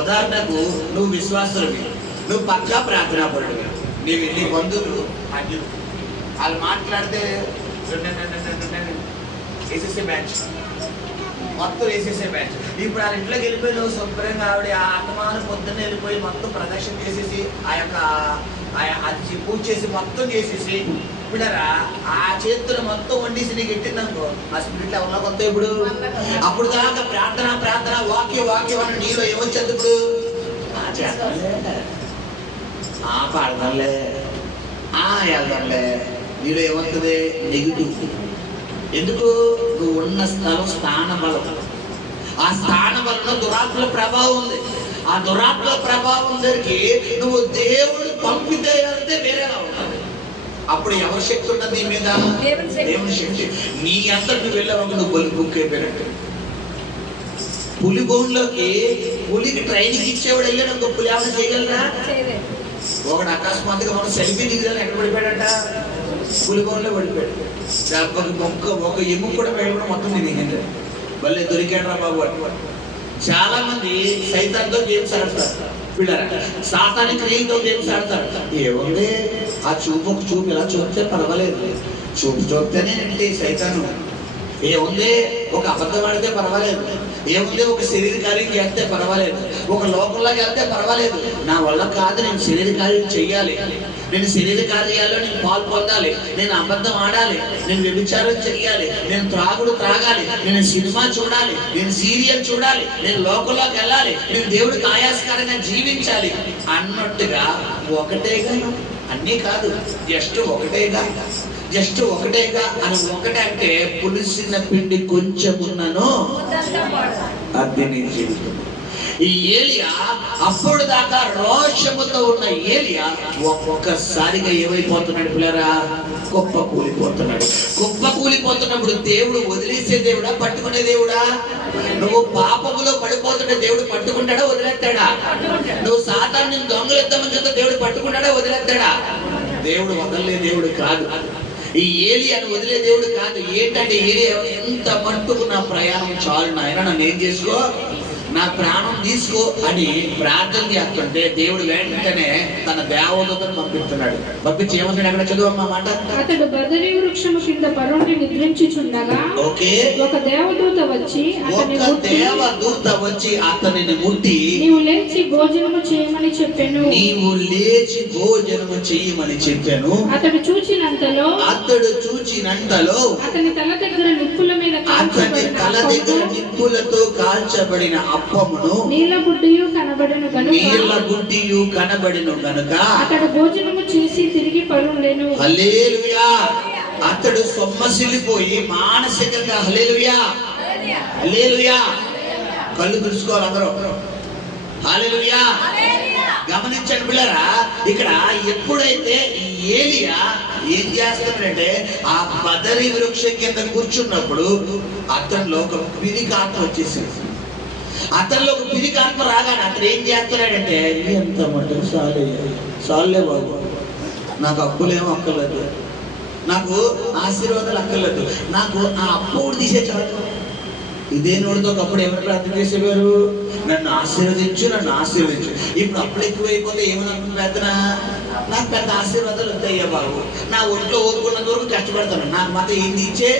ఉదాహరణకు నువ్వు విశ్వాసులవి, నువ్వు పక్కా ప్రార్థనాపరుడివి, నీ బంధువులు వాళ్ళు మాట్లాడితే వేసేసే బ్యాచ్, మొత్తం వేసేసే బ్యాచ్. ఇప్పుడు వాళ్ళ ఇంట్లోకి వెళ్ళిపోయి నువ్వు శుభ్రంగా ఆవిడ ఆ అత్తమానం పొద్దున్న వెళ్ళిపోయి మొత్తం ప్రదక్షిణ చేసేసి ఆ యొక్క అది పూజ చేసి మొత్తం చేసేసి ఇప్పుడరా ఆ చేతులు మొత్తం వండేసి నీకు ఎట్టిందనుకో ఆ స్పిరిట్ ఎవరిలో కొత్త ఇప్పుడు అప్పుడు దాకా ప్రార్థన ప్రార్థన వాక్యం వాక్యం అని నీలో ఏమొచ్చేది ఇప్పుడు పాడదాంలే వెళ్దాంలే నీలో ఏమవుతుంది నెగిటివ్. ఎందుకు? నువ్వు ఉన్న స్థలం స్థాన బలం. ఆ స్థాన బలంలో దురాత్మల ప్రభావం ఉంది. ఆ దురాత్మల ప్రభావం దగ్గరికి నువ్వు దేవుడు పంపితే వెళ్తే వేరేలా ఉంటుంది. అప్పుడు ఎవరి శక్తి ఉంటుంది నీ మీద? దేవుని శక్తి. నీ అంతటి నువ్వు వెళ్ళావు, నువ్వు బలి బుక్ అయిపోయినట్టు. పులి బోన్లోకి పులికి ట్రైనింగ్ ఇచ్చేవాడు వెళ్ళాడు, ఇంకో పులి ఏమైనా చేయగలరా? ఒకడు అకస్మాత్తుగా మనం సెల్ఫీ దిగుదాన్ని ఎక్కడ పడిపోయాడట? పులి బోన్లో పడిపోయాడు. ఒక ఎముక కూడా వెళ్ళడం మొత్తం నేను మళ్ళీ దొరికాడు రా బాబు అటు. చాలా మంది సైతాన్తో గేమ్స్ ఆడతారు. పిల్లరా సాతాని క్రియలతో గేమ్స్ ఆడతారు. ఏముంది ఆ చూపు ఇలా చూపితే పర్వాలేదు, చూపు చూపితేనే అంటే సైతాను. ఏముంది ఒక అబద్ధం ఆడితే పర్వాలేదు, ఏముంది ఒక శరీర కార్యం చేస్తే పర్వాలేదు, ఒక లోకంలోకి వెళ్తే పర్వాలేదు. నా వల్ల కాదు, నేను శరీర కార్యం చెయ్యాలి, నేను శరీర కార్యాల్లో నేను పాలు పొందాలి, నేను అబద్ధం ఆడాలి, నేను వ్యభిచారం చెయ్యాలి, నేను త్రాగాలి, నేను సినిమా చూడాలి, నేను సీరియల్ చూడాలి, నేను లోకంలోకి వెళ్ళాలి, నేను దేవుడికి ఆయాస్కరంగా జీవించాలి అన్నట్టుగా ఒకటేగా, అన్నీ కాదు, జస్ట్ ఒకటేగా అని ఒకటే అంటే పులిసిన పిండి కొంచెం ఉన్నాను అది నీ జీవితం. ఈ ఏలియా అప్పుడు దాకా రోషముతో ఉన్న ఏలియా ఒక్కొక్కసారిగా ఏమైపోతున్నాడు పిల్లరా? కుప్ప కూలిపోతున్నప్పుడు దేవుడు వదిలేసే దేవుడా, పట్టుకునే దేవుడా? నువ్వు పాపములో పడిపోతుంటే దేవుడు పట్టుకుంటాడా, వదిలేస్తాడా? నువ్వు సాతాను నేను దొంగలిద్దామని చెప్తే దేవుడు పట్టుకుంటాడా, వదిలేస్తాడా? దేవుడు వదలలే దేవుడు కాదు. ఈ ఏలియాను వదిలే దేవుడు కాదు. ఏంటంటే ఏలియా ఎంత మట్టుకు నా ప్రయాణం చాలు నాయన, నన్ను ఏం చేసుకో, నా ప్రాణం తీసుకో అని ప్రార్థన చేస్తుంటే దేవుడు వెంటనే తన దేవదూతను పంపిస్తున్నాడు. పంపించి ఏమంటాడు అక్కడ చదువమ్మా మాట. అతడు బదరీ వృక్షము కింద పరుండి నిద్రించుచుండగా ఒక దేవదూత వచ్చి అతనిని ముట్టి నీవు లేచి భోజనము చేయమని చెప్పాను. అతడు చూచినంతలో అతని తల దగ్గర నిప్పులతో కాల్చబడిన అప్పమును నీలబుడ్డియు కనబడెను గనుక అతడు భోజనము చేసి తిరిగి పరుండెను. హల్లెలూయా. అతడు సొమ్మసిల్లిపోయి మానసికంగా హల్లెలూయా హల్లెలూయా కళ్ళు తుడుచుకోవాలి అందరూ. హల్లెలూయా. గమనించండి పిల్లరా, ఇక్కడ ఎప్పుడైతే ఏలియా ఏం చేస్తున్నాడంటే ఆ బదరీ వృక్షం కింద కూర్చున్నప్పుడు అతనిలో ఒక పిరికాత్మ వచ్చేసింది. అతనిలో ఒక పిరికాత్మ రాగానే అతను ఏం చేస్తున్నాడంటే, ఎంత మటుకు సాలే బాబు, నాకు అప్పులేమో అక్కర్లేదు, నాకు ఆశీర్వాదాలు అక్కర్లేదు, నాకు ఆ అప్పు తీసే చాలు. ఇదే నోడితో ఒకప్పుడు ఎవరు ప్రార్థన చేసేవారు? నన్ను ఆశీర్వదించు. ఇప్పుడు అప్పులు ఎక్కువైపోతే ఏమనుకుంటున్నా ప్రార్థన? నాకు పెద్ద ఆశీర్వాదాలు వస్తాయ్యా బాబు, నా ఒంట్లో ఓదుకున్నంత వరకు కష్టపడతాను, నాకు మాత్రం ఏం తీర్చే?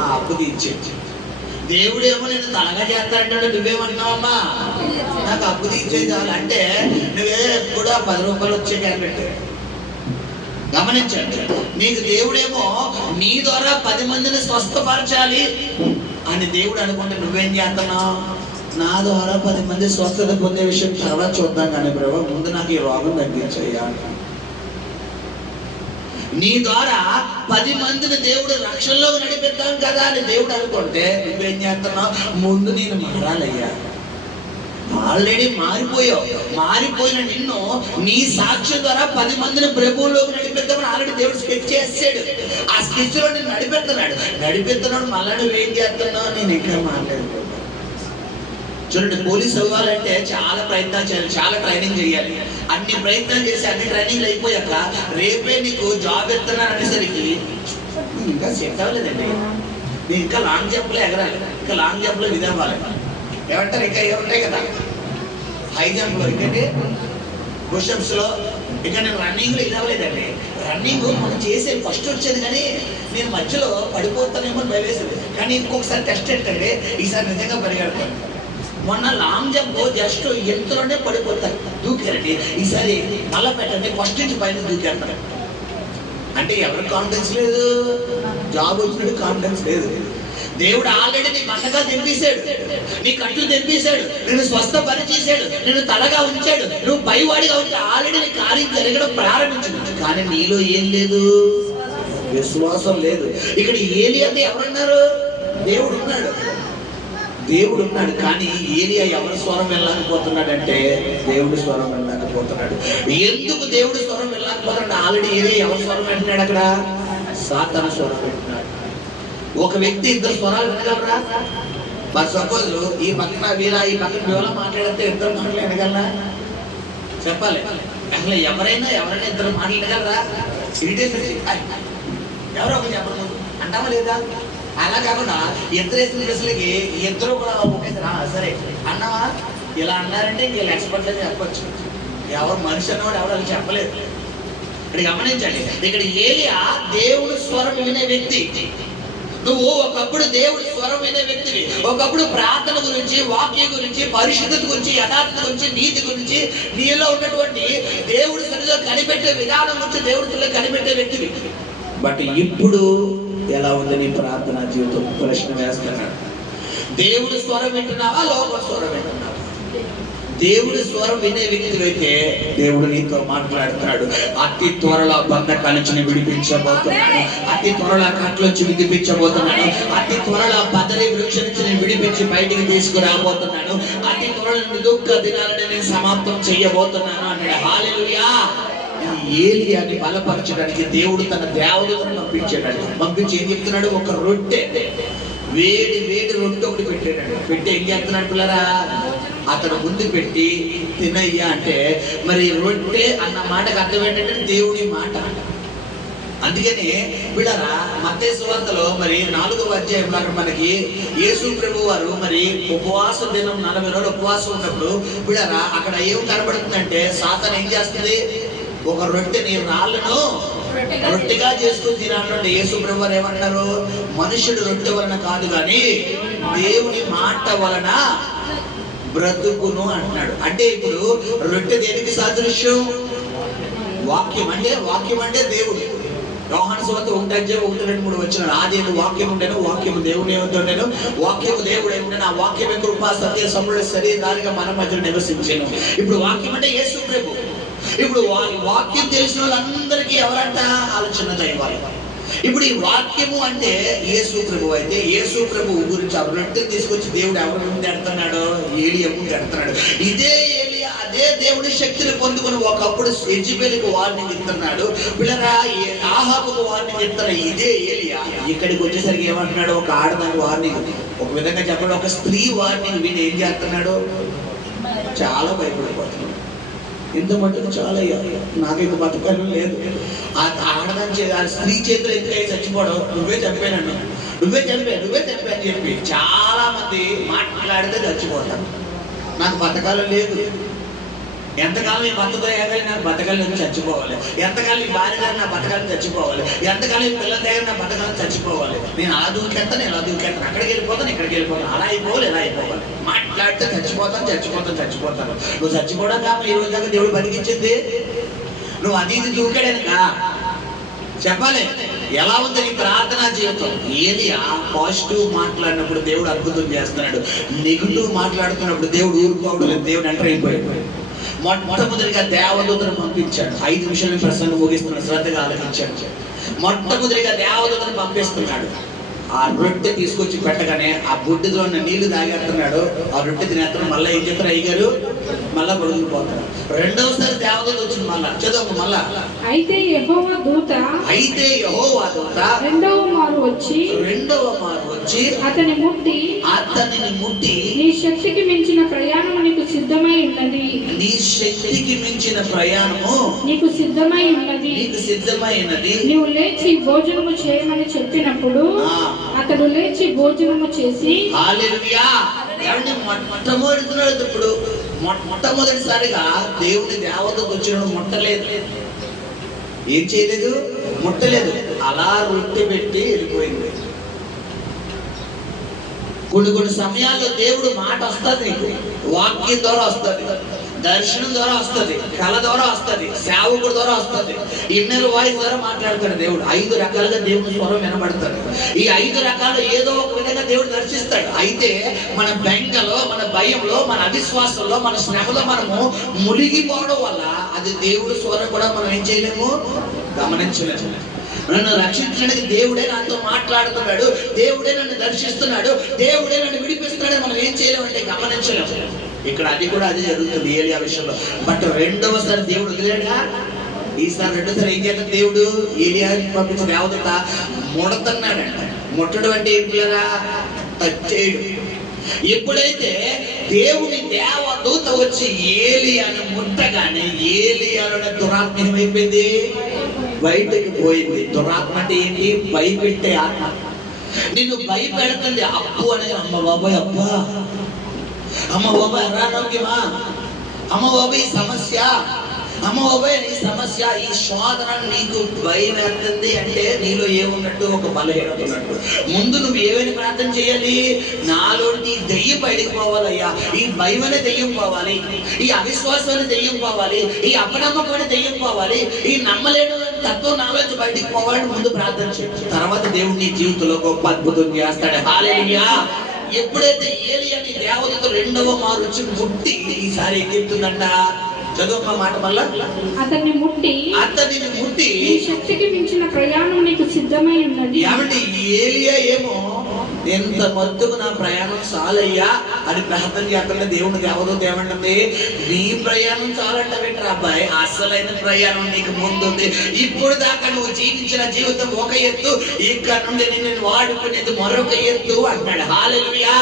ఆ అప్పు తీర్చే. దేవుడేమో నేను తలగా చేస్తానంటాడు, నువ్వేమన్నావమ్మా నాకు అప్పు తీర్చేది చాలు అంటే నువ్వే కూడా 10 రూపాయలు వచ్చే క్యారెట్. గమనించండి, నీకు దేవుడేమో నీ ద్వారా 10 మందిని స్వస్థపరచాలి అని దేవుడు అనుకుంటే నువ్వేం చేస్తున్నావు? నా ద్వారా 10 మంది స్వస్థత పొందే విషయం తర్వాత చూద్దాం కానీ ప్రభు, ముందు నాకు ఈ రోగం తగ్గించయ్యా. నీ ద్వారా 10 మందిని దేవుడు రక్షణలోకి నడిపిద్దాం కదా అని దేవుడు అనుకుంటే నువ్వేం చేస్తున్నావు? ముందు నేను మారాలయ్యా. ఆల్రెడీ మారిపోయావు. మారిపోయిన నిన్ను నీ సాక్ష్యం ద్వారా 10 మందిని ప్రభువులోకి నడిపిద్దామని ఆల్రెడీ దేవుడు స్కెచ్ చేసాడు. ఆ స్కెచ్ లో నేను నడిపిస్తున్నాడు. మళ్ళీ నువ్వేం చేస్తున్నావు? నేను ఇంకా మాట్లాడలేదు. చూడండి, పోలీస్ అవ్వాలంటే చాలా ప్రయత్నాలు చేయాలి, చాలా ట్రైనింగ్ చేయాలి. అన్ని ప్రయత్నాలు చేసి అన్ని ట్రైనింగ్లు అయిపోయాక రేపే నీకు జాబ్ ఎత్తున్నాను అనేసరికి ఇంకా సెట్ అవ్వలేదండి, నేను ఇంకా లాంగ్ జంప్లో ఎగరాలి, ఇంకా లాంగ్ జంప్లో ఇది అవ్వాలి, ఏమంటారు ఇంకా ఏముంటాయి కదా, హై జంప్లో, ఇంకంటే పుషప్స్లో, ఇంకా నేను రన్నింగ్లో ఇది అవ్వలేదండి. రన్నింగ్ మనం చేసేది ఫస్ట్ వచ్చేది కానీ నేను మధ్యలో పడిపోతానేమో భయవేసేది. కానీ ఇంకొకసారి టెస్ట్ ఏంటంటే ఈసారి నిజంగా పరిగెడతాను. మొన్న లాంగ్ జంప్ జస్ట్ ఎంతలోనే పడిపోతారు, దూకారండి. ఈసారి మళ్ళా పెట్టండి, ఫస్ట్ నుంచి పైన దూకేస్తారు. అంటే ఎవరికి కాన్ఫిడెన్స్ లేదు? జాబ్ వచ్చినట్టు కాన్ఫిడెన్స్ లేదు. దేవుడు ఆల్రెడీ నీ బండగా తెంపేశాడు, నీ కట్లు తెంపేశాడు, నేను స్వస్థపరిచేశాడు, నేను తలగా ఉంచాడు, నువ్వు పైవాడిగా ఉంటే ఆల్రెడీ నీ కార్యం జరగడం ప్రారంభించు. కానీ నీలో ఏం లేదు? విశ్వాసం లేదు. ఇక్కడ ఏలియా అంటే ఎవరున్నారు? దేవుడు ఉన్నాడు. కానీ ఏలియా ఎవరి స్వరం వెళ్ళకపోతున్నాడంటే దేవుడి స్వరం వెళ్ళకపోతున్నాడు. ఎందుకు దేవుడి స్వరం వెళ్ళకపోతున్నాడు? ఆల్రెడీ ఏలియా ఎవరి స్వరం వింటున్నాడు? అక్కడ సాతాను స్వరం వింటున్నాడు. ఒక వ్యక్తి 2 స్వరాలు వినగలరా? బట్ సపోజ్ ఈ పక్కన వీరా, ఈ పక్కన వీరా మాట్లాడితే 2 మాటలు వినగలరా? చెప్పాలి. అసలు ఎవరైనా 2 మాటలు వినగలరా? ఇరిటేషన్ ఎవరో ఒకటి చెప్పడం అంటామా లేదా? అలా కాకుండా 2 వేసిన డ్రెస్సులకి 2 కూడా ఒకేసారి సరే అన్నావా ఇలా అన్నారంటే ఇంక ఎక్స్పర్ట్ అని చెప్పచ్చు. ఎవరు మనిషి అన్నవాడు ఎవరు చెప్పలేదు. ఇక్కడ గమనించండి, ఇక్కడ ఏలియా దేవుడు స్వరం వినే వ్యక్తి. నువ్వు ఒకప్పుడు దేవుడి స్వరం వినే వ్యక్తివి. ఒకప్పుడు ప్రార్థన గురించి, వాక్యం గురించి, పరిశుద్ధత గురించి, యథార్థత గురించి, నీతి గురించి, నీలో ఉన్నటువంటి దేవుడి సన్నిధిలో కనిపెట్టే విధానం గురించి దేవుడి సన్నిధిలో కనిపెట్టే వ్యక్తివి. బట్ ఇప్పుడు ఎలా ఉంది నీ ప్రార్థన జీవితం? ప్రశ్న వేస్తున్నాడు. దేవుడి స్వరం వింటున్నావా? లోక స్వరం వింటున్నావా? దేవుడి స్వరం వినే వ్యక్తి అయితే దేవుడు నీతో మాట్లాడుతున్నాడు. అతి త్వరలో బంధకాల నుంచి విడిపించబోతున్నాడు. అతి త్వరలో కట్ల నుంచి విడిపించబోతున్నాడు. అతి త్వరలో బదరి వృక్షం నుంచి నేను విడిపించి బయటికి తీసుకురాబోతున్నాను. అతి త్వరలో దుఃఖ దినాలను నేను సమాప్తం చేయబోతున్నాను అన్నాడు. హల్లెలూయా. ఏలియాని బలపరచడానికి దేవుడు తన దేవదూతను పంపించి ఏం చెప్తున్నాడు? ఒక రొట్టె, వేడి రొట్టె ఒకటి పెట్టాడు. పెట్టి ఏం చేస్తున్నాడు పిల్లరా? అతను ముందు పెట్టి తినయ్యా అంటే, మరి రొట్టె అన్న మాటకు అర్థం ఏంటంటే దేవుడి మాట. అందుకని పిల్లరా మత్తయి సువార్తలో మరి 4వ అధ్యాయంలో అక్కడ మనకి యేసు ప్రభు వారు మరి ఉపవాస దినం 40 రోజులు ఉపవాసం ఉన్నప్పుడు పిల్లరా అక్కడ ఏం కనబడుతుందంటే సాతాను ఏం చేస్తుంది? ఒక రొట్టెని రాళ్ళను రొట్టెగా చేసుకుని తినాలంటే యేసు ప్రభు వారు ఏమంటారు? మనుషుడు రొట్టె వలన కాదు కానీ దేవుని మాట వలన బ్రతుకును అంటున్నాడు. అంటే ఇప్పుడు రొట్టె దేనికి సాదృశ్యం? వాక్యం అంటే దేవుడు. యోహాను సువార్త 1:1-2-3 వచ్చిన ఆదిలో వాక్యం ఉండేను, వాక్యము దేవుని ఉండేను, వాక్యము దేవుడే ఉండేను, ఆ వాక్యమే కృపా సత్య సమృద్ధి శరీరాలుగా మన మధ్య నివసించాను. ఇప్పుడు వాక్యం అంటే యేసు ప్రభు. ఇప్పుడు వాక్యం తెలిసిన వాళ్ళందరికీ ఎవరంట? ఆలోచన దైవాలు. ఇప్పుడు ఈ వాక్యము అంటే యేసు ప్రభు అయితే యేసు ప్రభు గురించి ఆ రొట్టె తీసుకొచ్చి దేవుడు ఎవరి ముందు ఎడుతున్నాడు? ఏలియా ముందు ఎడుతున్నాడు. ఇదే ఏలియా అదే దేవుడి శక్తిని పొందుకుని ఒకప్పుడు యెజబెలుకు వార్నింగ్ ఇస్తున్నాడు. పిల్లరా ఆహాబుకు వార్నింగ్ ఇస్తున్న ఇదే ఏలియా ఇక్కడికి వచ్చేసరికి ఏమంటున్నాడు? ఒక ఆడదానికి వార్నింగ్, ఒక విధంగా చెప్పండి ఒక స్త్రీ వార్నింగ్ వీడు ఏం చేస్తున్నాడు? చాలా భయపడిపోతున్నాడు. ఇంత మటుకు చాలా నాకు ఇంక బతకడం లేదు. ఆడదాని ఆ స్త్రీ చేతులు ఎందుకై చచ్చిపోవడం? నువ్వే చంపాను అని చెప్పి చాలా మంది మాట్లాడితే చచ్చిపోతాను. నాకు బతకాలం లేదు. ఎంతకాలం ఈ భర్తతో ఏగాలి? నాకు బతకాలం నుంచి చచ్చిపోవాలి. ఎంతకాలం ఈ భార్య గారు నా బతకాలం చచ్చిపోవాలి. ఎంతకాలం ఈ పిల్లల దగ్గర నా బతకాలం చచ్చిపోవాలి. నేను అలా దూకెత్తాను, అక్కడికి వెళ్ళిపోతాను, ఇక్కడికి వెళ్ళిపోతాను, అలా అయిపోవాలి, ఇలా అయిపోవాలి. మాట్లాడితే చచ్చిపోతాను. నువ్వు చచ్చిపోవడం కాదు ఈ రోజు దాకా దేవుడు బతికించింది. నువ్వు అది ఇది దూకాడనుక చెప్పాలి. ఎలా ఉంది నీ ప్రార్థనా జీవితం? ఏలియా పాజిటివ్ మాట్లాడినప్పుడు దేవుడు అద్భుతం చేస్తున్నాడు, నెగిటివ్ మాట్లాడుతున్నప్పుడు దేవుడు ఊరుకోవడం లేదు, దేవుడు ఎంటర్ అయిపోయాడు. మొట్టమొదటిగా దేవదూతను పంపించాడు. 5 నిమిషాలు ప్రసంగం ముగిస్తున్నాడు, శ్రద్ధగా ఆలోచించాడు. మొట్టమొదటిగా దేవదూతను పంపిస్తున్నాడు. ఆ రొట్టె తీసుకొచ్చి పెట్టగానే ఆ బుడ్డిలో ఉన్న నీళ్లు తాగేస్తున్నాడు. ఆ రొట్టె తినేస్తున్నాడు. మళ్ళీ ఏం చెప్తారు అయ్యగారు? మళ్ళా పడుకుపోతాడు. రెండవసారి దేవదూత వచ్చింది. మళ్ళా చదువు మళ్ళా అయితే యెహోవా దూత రెండవ మారు వచ్చి అతనిని ముట్టి నీ శక్తికి మించిన ప్రయాణం నీకు సిద్ధమై ఉన్నది, నీకు సిద్ధమై ఉన్నది, నీవు లేచి భోజనము చేయమని చెప్పినప్పుడు అతడు లేచి భోజనము చేసి మొట్టమొదటిసారిగా దేవుని దేవతకు వచ్చిన ముట్టలేదు. ఏం చేయలేదు? ముట్టలేదు. అలా రొట్టె పెట్టి వెళ్ళిపోయింది. కొన్ని సమయాల్లో దేవుడు మాట వస్తుంది, నీకు వాక్యం ద్వారా వస్తుంది, దర్శనం ద్వారా వస్తుంది, కళ ద్వారా వస్తుంది, సేవకుడు ద్వారా వస్తుంది, ఇన్నర్ వాయిస్ ద్వారా మాట్లాడతాడు దేవుడు. 5 రకాలుగా దేవుని స్వరం వినబడతాడు. ఈ 5 రకాలు ఏదో ఒక విధంగా దేవుడు దర్శిస్తాడు. అయితే మన బెంగలో, మన భయంలో, మన అవిశ్వాసంలో, మన శ్రమలో మనము మునిగిపోవడం వల్ల అది దేవుడి స్వరం కూడా మనం ఏం చేయలేము, గమనించలేము. నన్ను రక్షించడానికి దేవుడే నాతో మాట్లాడుతున్నాడు, దేవుడే నన్ను దర్శిస్తున్నాడు, దేవుడే నన్ను విడిపిస్తున్నాడు, మనం ఏం చేయలేమంటే గమనించలేము. ఇక్కడ అది కూడా అదే జరుగుతుంది ఏలియా విషయంలో. బట్ రెండవసారి దేవుడు వదిలేడా? ఈసారి రెండోసారి ఏం చేస్తాడు దేవుడు? ఏలియా పంపించిన దేవదూత ముడతన్నాడంట. ముట్టడం అంటే ఏంటి కదా? టచ్ చేయడం. ఎప్పుడైతే దేవుని దేవదూత వచ్చి ఏలియాను ముట్టగానే ఏలియాలోని దురాత్మ ఏమైపోయింది? బయటకు పోయింది. దురాత్మ అంటే ఏంటి? భయపెట్టే ఆత్మ. నిన్ను భయపెడుతుంది. అప్పు అనేది అమ్మ బాబాయ్, అబ్బా అమ్మ బాబాయ్ అనారోగ్యమా, అమ్మ బాబాయ్ సమస్య, అమ్మ బాబాయ్ ఈ సమస్య, ఈ శోధన నీకు భయం వేస్తుంది అంటే నీలో ఏమున్నట్టు? ఒక బలహీనత ఉన్నట్టు. ముందు నువ్వు ఏమైనా ప్రార్థన చేయాలి? నాలోని దెయ్యం బయటకు పోవాలయ్యా, ఈ భయం అనే దెయ్యం పోవాలి, ఈ అవిశ్వాసం అనే దెయ్యం పోవాలి, ఈ అపనమ్మకం అనే దెయ్యం పోవాలి, ఈ నమ్మలేని తత్వం నాలోంచి బయటకు పోవాలని ముందు ప్రార్థన చేయాలి. తర్వాత దేవుడు నీ జీవితంలో గొప్ప అద్భుతం చేస్తాడు. హల్లెలూయా. ఎప్పుడైతే ఏలియాని దేవదూత రెండవ మారు వచ్చి ముట్టి, ఈసారి ఏం చెప్తుందంట? చదువు మాట మళ్ళా. అతన్ని ముట్టి నీ శక్తికి మించిన ప్రయాణం నీకు సిద్ధమై ఉన్నది. ఏమండి? ఏలియా ఏమో ఎంత మత్తుకు నా ప్రయాణం చాలయ్యా అని ప్రార్థన చేస్తున్న దేవుని దేవదూత ఏమంటుంది? నీ ప్రయాణం చాలంటే అబ్బాయి, అసలైన ప్రయాణం నీకు ముందుంది. ఇప్పుడు దాకా నువ్వు జీవించిన జీవితం ఒక ఎత్తు, ఇక్కడ నుండి నేను వాడుకునేది మరొక ఎత్తు అంటాడు. హల్లెలూయా.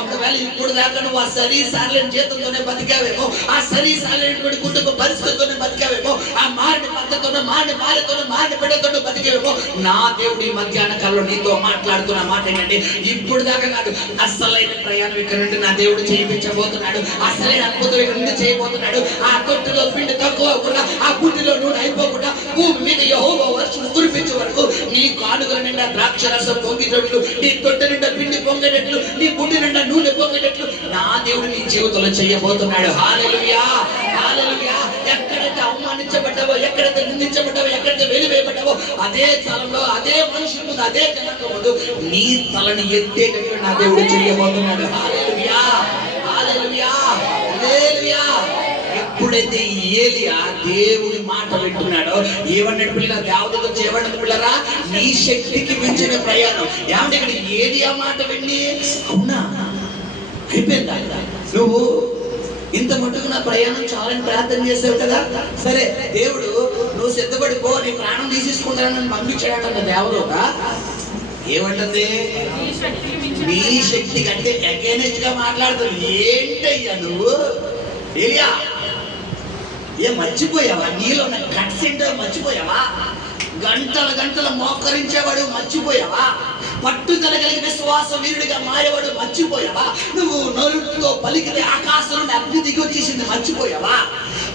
ఒకవేళ ఇప్పుడు దాకా నువ్వు ఆ శరీరాలైన జీవితంతోనే బతికావేమో, ఆ శరీరాలైనటువంటి కుటుంబ పరిస్థితితోనే బతికావేమో, ఆ మారిన పద్ధతితోనే, మారిన భార్యతోనే, మారిన బిడ్డతోనే బతికావేమో, నా దేవుడి మధ్యాహ్న కాలంలో నీతో మాట్లాడుతున్న మాట ఏంటంటే, ఇప్పుడు దాకా కాదు, అసలైన ప్రయాణం ఇక్కడ నుండి నా దేవుడు చేయించబోతున్నాడు. అసలైన అద్భుతం ఇక్కడ నుండి చేయబోతున్నాడు. ఆ తొట్టులో పిండి తక్కువ అవ్వకుండా, ఆ బుడ్డిలో నూనె అయిపోకుండా, భూమి మీద యెహోవా వర్షం కురిపించే వరకు నీ కానుకల నిండా ద్రాక్ష రసం పొంగేటట్లు, నీ తొట్టె నిండా పిండి పొంగేటట్లు, నీ బుడ్డి నిండా నూనె పొంగేటట్లు నా దేవుడు నీ జీవితంలో చేయబోతున్నాడు. హల్లెలూయా, హల్లెలూయా. ఎక్కడైతే అవమానించబడ్డావో, ఎక్కడైతే నిందించబడ్డావో, ఎక్కడైతే వెలివేయబడ్డావో, అదే స్థలంలో, అదే మనుషుల ముందు, అదే జనాల ముందు నీ తలని ఎత్తేటట్టు నా దేవుడు చేయబోతున్నాడు. హల్లెలూయా, హల్లెలూయా, హల్లెలూయా. ఎప్పుడైతే ఏలియా దేవుని మాట వింటున్నాడో, ఏమన్నాడు పిల్లరా? దేవదూత చేయబడిన పిల్లరా, నీ శక్తికి మించిన ప్రయాణం. ఏమంటే ఇక్కడ ఏలియా మాట విని, అవునా అయిపోయిందా? నువ్వు ఇంత మటుకు నా ప్రయాణం చాలని ప్రార్థన చేసావు కదా, సరే దేవుడు నువ్వు సిద్ధపడిపో, నీ ప్రాణం తీసేసుకుంటానని పంపించాడట దేవదూత. ఏమంటుంది? నీ శక్తి కంటే అగైనెస్ట్ గా మాట్లాడుతుంది. ఏంటయ్యా నువ్వు ఏలియా? మర్చిపోయావా? నీలో ఉన్న గట్స్ ఏంటో మర్చిపోయావా? గంటల మోకరించేవాడు మర్చిపోయావా? పట్టుదల కలిగిన విశ్వాస వీరుడిగా మారేవాడు మర్చిపోయావా? నువ్వు నలుగురితో పలికితే ఆకాశం నుండి అగ్ని దిగి వచ్చేసింది మర్చిపోయావా?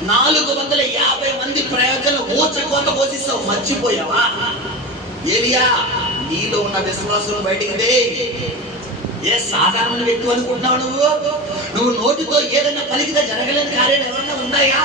450 మంది ప్రయోజనం ఊచకోత పోషిస్తావు మర్చిపోయావా? ఏలియా, నీలో ఉన్న విశ్వాసం బయటికి ఏ సాధారణ వ్యక్తి అనుకుంటున్నావు? నువ్వు నోటితో ఏదైనా పలికితే జరగలేని కార్యాలు ఏమన్నా ఉన్నాయా?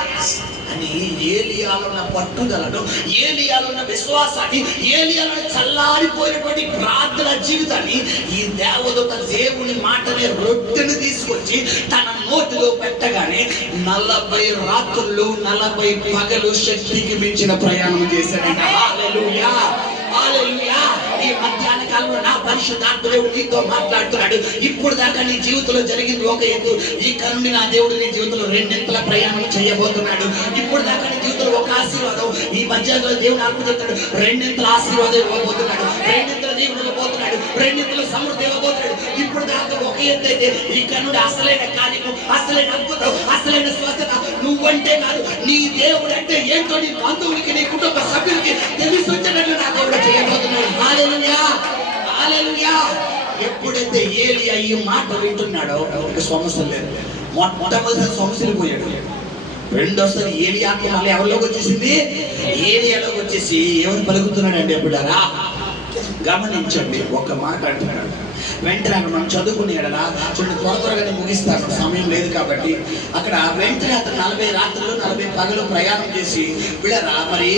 అని ఏలియాలున్న పట్టుదలను, ఏలియాలున్న విశ్వాసాన్ని, ఏలియాలను చల్లారిపోయినటువంటి ప్రార్థన జీవితాన్ని ఈ దేవదూత దేవుని మాటనే రొట్టెను తీసుకొచ్చి తన నోటిలో పెట్టగానే 40 రాత్రులు 40 పగలు శక్తికి మించిన ప్రయాణం చేశాడంట. హల్లెలూయా, హల్లెలూయా. ఈ మధ్యాహ్న కాలంలో నా పరిశుద్ధాత్మ దేవుడు నీతో మాట్లాడుతున్నాడు. ఇప్పుడు దాకా నీ జీవితంలో జరిగింది ఒక ఎత్తు, ఇక నుండి నా దేవుడు నీ జీవితంలో 2 ప్రయాణం చేయబోతున్నాడు. ఇప్పుడు దాకా నీ జీవితంలో ఒక ఆశీర్వాదం, ఈ మధ్యాహ్నంలో దేవుడు ఆత్మచెప్తాడు 2 ఆశీర్వాదం ఇవ్వబోతున్నాడు, 2 దేవుడు ఇవ్వబోతున్నాడు, 2 సమృద్ధి ఇవ్వబోతున్నాడు. ఇప్పుడు దాకా ఒక ఎత్తు అయితే ఇక నుండి అసలైన కార్యము, అసలైన అద్భుతం, అసలైన స్వస్థత నువ్వంటే కాదు, నీ దేవుడు అంటే ఏంటో నీ బంధువులకి, నీ కుటుంబ సభ్యులకి తెలిసి వచ్చినట్లు నా దేవుడు చేయబోతున్నాడు. హల్లెలూయా, హల్లెలూయా. ఎప్పుడైతే ఏలియా ఈ మాట వింటున్నాడో సమస్య లేదు. మొట్టమొదటి సమస్యలు పోయాడు. రెండోసారి ఏలియాకి మళ్ళీ ఎవరిలోకి వచ్చేసింది? ఏలియాలోకి వచ్చేసి ఏమని పలుకుతున్నాడండి? ఎప్పుడారా గమనించండి, ఒక మాట అంటున్నాడు. వెంటనే మనం చదువుకునే కదా చూడండి, త్వరగానే ముగిస్తాను, సమయం లేదు కాబట్టి. అక్కడ వెంటనే అతను 40 రాత్రులు 40 పగలు ప్రయాణం చేసి వీళ్ళరా మరి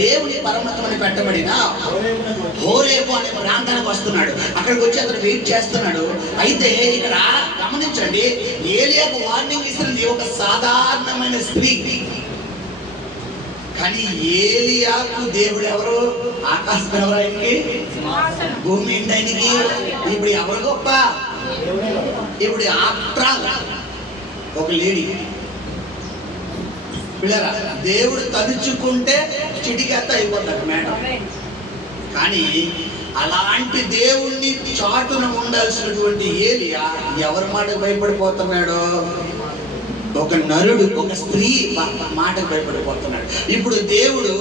దేవుని పర్వతమని పెట్టబడిన హోరేబు అనే ప్రాంతానికి వస్తున్నాడు. అక్కడికి వచ్చి అతను వెయిట్ చేస్తున్నాడు. అయితే ఇక్కడ గమనించండి, ఏలియాకు వార్నింగ్ ఇస్తుంది ఒక సాధారణమైన స్త్రీ. కానీ ఏలియాకు దేవుడు ఎవరు? ఆకాశం ఎవరు ఆయనకి? భూమి ఏంటి ఆయనకి? ఇప్పుడు ఎవరు గొప్ప? ఇప్పుడు ఆఫ్టర్ ఒక లేడీ పిల్లరా, దేవుడు తలుచుకుంటే చిటికెత్త అయిపోతాడు మేడం. కానీ అలాంటి దేవుణ్ణి చాటున ఉండాల్సినటువంటి ఏలియా ఎవరి మాటకు భయపడిపోతున్నాడు? ఒక నరుడు, ఒక స్త్రీ మాటకు భయపడిపోతున్నాడు. ఇప్పుడు దేవుడు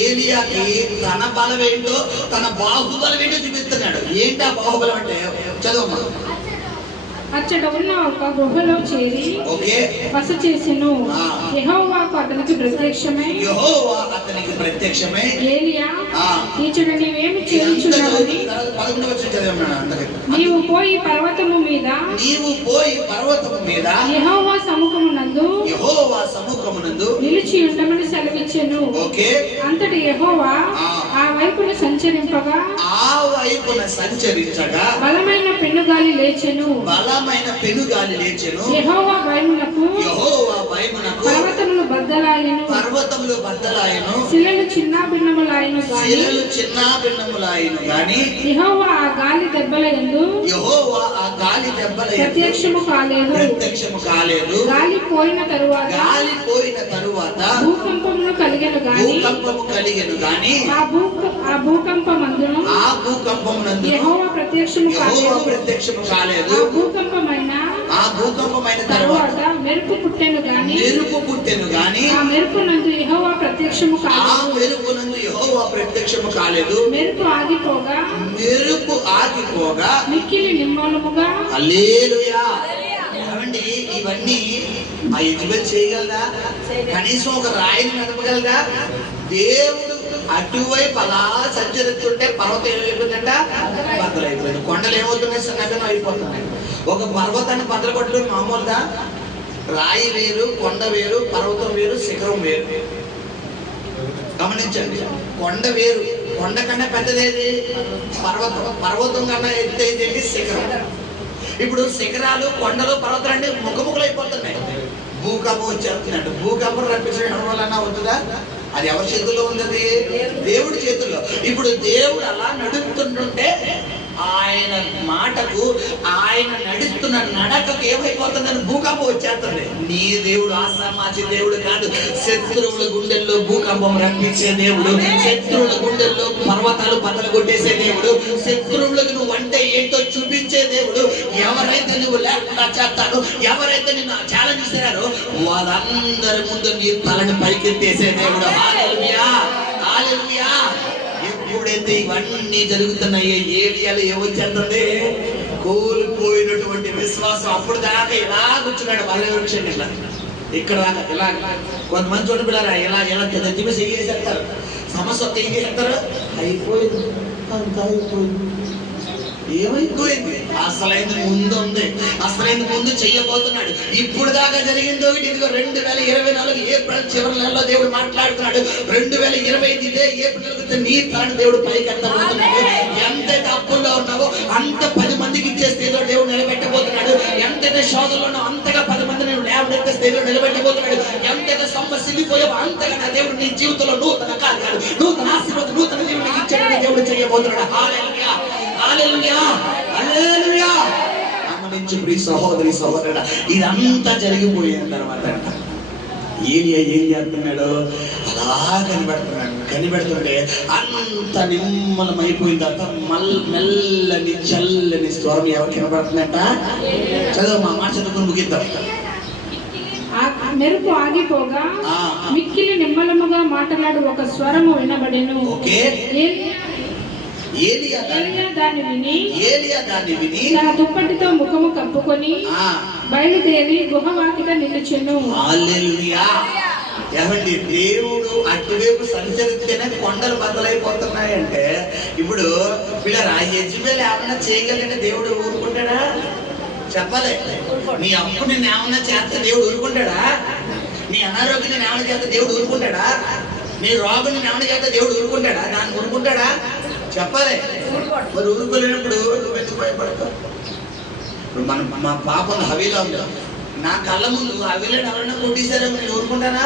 ఏలియాకి తన బలం ఏంటో, తన బాహుబలం ఏంటో చూపిస్తున్నాడు. ఏంటి ఆ బాహుబలం అంటే? చదవమ్మా. అచ్చట ఉన్న ఒక గుహలో చేరి బస చేసెను. యెహోవా అతనికి ప్రత్యక్షమై ఏలియా, ఇచ్చట నీవేమి చేయుచున్నావని, నీవు పోయి పర్వతము మీద యెహోవా సముఖమునందు నిలిచి ఉండమని సెలవిచ్చెను. అంతటి యెహోవా ఆ వైపున సంచరించగా బలమైన పెనుగాలి లేచెను. యెహోవా భయమునకు పర్వతములు బద్దలాయెను, శిలలు చిన్నాభిన్నములాయెను గాని యెహోవా ఆ గాలి దెబ్బల యందు ప్రత్యక్షము కాలేదు. గాలి పోయిన తరువాత భూకంపములు కలిగెను గాని ఆ భూకంపమందును యెహోవా ప్రత్యక్షము కాలేదు. ఆ భూకంపమైన తరువాత మెరుపు పుట్టెను గాని ఆ మెరుపునందు యెహోవా ప్రత్యక్షము కాలేదు. మెరుపు ఆగిపోగా మిక్కిలి నిమ్మలముగా. హల్లెలూయా. ఏమండి, ఇవన్నీ ఆ యెజబెల్ చేయగలదా? కనీసం ఒక రాయిని నడపగలదా? దేవుడు అటువైపు అలా సంచరిస్తుంటే పర్వతం ఏమైపోయిందంట? బద్దలైపోయింది. కొండలు ఏమవుతున్నాయి? సన్నగనం అయిపోతున్నాయి. ఒక పర్వతాన్ని బద్దలు కొట్టడం మామూలుగా? రాయి వేరు, కొండ వేరు, పర్వతం వేరు, శిఖరం వేరు. గమనించండి, కొండ వేరు, కొండ కన్నా పెద్దదేది పర్వతం, పర్వతం కన్నా ఎత్తేది శిఖరం. ఇప్పుడు శిఖరాలు, కొండలు, పర్వతాలు అంటే ముఖముఖలు అయిపోతున్నాయి. భూకంపం వచ్చేస్తున్నాడు. భూకంపం రప్పించడం వలన అవుతుందా? అది ఎవరి చేతుల్లో ఉంది? దేవుడి చేతుల్లో. ఇప్పుడు దేవుడు అలా నడుపుతుంటుంటే ఆయన మాటకు, ఆయన నడుస్తున్న నడకకు ఏమైపోతుందని భూకంపం వచ్చేస్తుంది. నీ దేవుడు ఆసామాజీ దేవుడు కాదు. శత్రువుల గుండెల్లో భూకంపం రప్పించే దేవుడు, శత్రువుల గుండెల్లో పర్వతాలు బద్దలు కొట్టేసే దేవుడు, శత్రువులకు నువ్వు అంటే ఏంటో చూపించే దేవుడు. ఎవరైతే నువ్వు లేకుండా చేస్తాడో, ఎవరైతే నిన్ను ఛాలెంజ్ ఇస్తున్నారో వాళ్ళందరి ముందు నీ తలని పైకెత్తేసే దేవుడు. హల్లెలూయా, హల్లెలూయా. ఎప్పుడైతే ఇవన్నీ జరుగుతున్నాయో ఏలియాలో ఏమొచ్చేస్తుంది? కోల్పోయినటువంటి విశ్వాసం. అప్పుడు దాకా ఇలా కూర్చున్నాడు వృక్షం ఇట్లా, ఇక్కడ దాకా ఇలా. కొంతమంది చూడండి పిల్లరా, ఇలా చెప్పేసి ఏం చేస్తారు? సమస్య ఏం చేస్తారు? అయిపోయింది, అంత అయిపోయింది. ఏమైపోయింది? అసలైంది ముందు ఉంది, అసలైంది ముందు చెయ్యబోతున్నాడు. ఇప్పుడు దాకా జరిగిందో ఇదిగో 2024 ఏప్రిల్ చివరి నెలలో దేవుడు మాట్లాడుతున్నాడు. 2025 ఇదే ఏప్రిల్ నీ తలను దేవుడు పైకి ఎత్తబోతున్నాడు. ఎంతైతే అప్పుల్లో ఉన్నావో అంత 10 మందికి ఇచ్చే స్థితిలో దేవుడు నిలబెట్టబోతున్నాడు. ఎంతైతే శోధనలో ఉన్నావో అంతగా 10 మంది నేను లేవనెత్తే స్థితిలో నిలబెట్టబోతున్నాడు. ఎంతైతే సమస్యపోయావో అంతగా నా దేవుడు నీ జీవితంలో నూతన కార్యాలు, నూతన ఆశీర్వాదం, నూతన జీవనం ఇచ్చాడని దేవుడు చేయబోతున్నాడు. హల్లెలూయా, హల్లెలూయా, హల్లెలూయా. గమనించు ప్రియ సహోదరి సహోదరుడా, ఇదంతా జరిగిపోయిన తర్వాత ఏలియా ఏం చేస్తున్నాడు? అలా కనిపెడుతుంటే అంత నిమ్మలమైపోయిన తర్వాత మెల్లని చల్లని స్వరం ఎవరు కనబడుతుందంట? చదువు మా మాట చదువుకుని ముగిద్దాం. మెరుపు ఆగిపోగా మిక్కిలి నిమ్మలముగా మాట్లాడు ఒక స్వరము వినబడెను. ఏలియా దాన్ని విని తన దుప్పటితో ముఖము కప్పుకొని బయలుదేరి గుహవాకిట నిలుచెను. హల్లెలూయా. ఏమండి, దేవుడు అటువైపు సంచరిస్తేనే కొండలు బద్దలైపోతున్నాయంటే ఇప్పుడు పిల్లరా యెజబెల్ ఏమన్నా చేయగలిగిన దేవుడు ఊరుకుంటాడా? చెప్పలే. నీ అప్పు నిన్ను ఏమన్నా చేస్తే దేవుడు ఊరుకుంటాడా? నీ అనారోగ్యం ఏమన్నా చేస్తే దేవుడు ఊరుకుంటాడా? నీ రోగం ఏమన్నా చేస్తే దేవుడు ఊరుకుంటాడా? దాన్ని ఊరుకుంటాడా? చెప్పలే. మరి ఊరుకోలేనప్పుడు నువ్వు ఎందుకు భయపడతావు? ఇప్పుడు మా పాపం హవీలో ఉంది. నా కళ్ళ ముందు హవీలను ఎవరైనా కొట్టేశారేమో నేను ఊరుకుంటానా?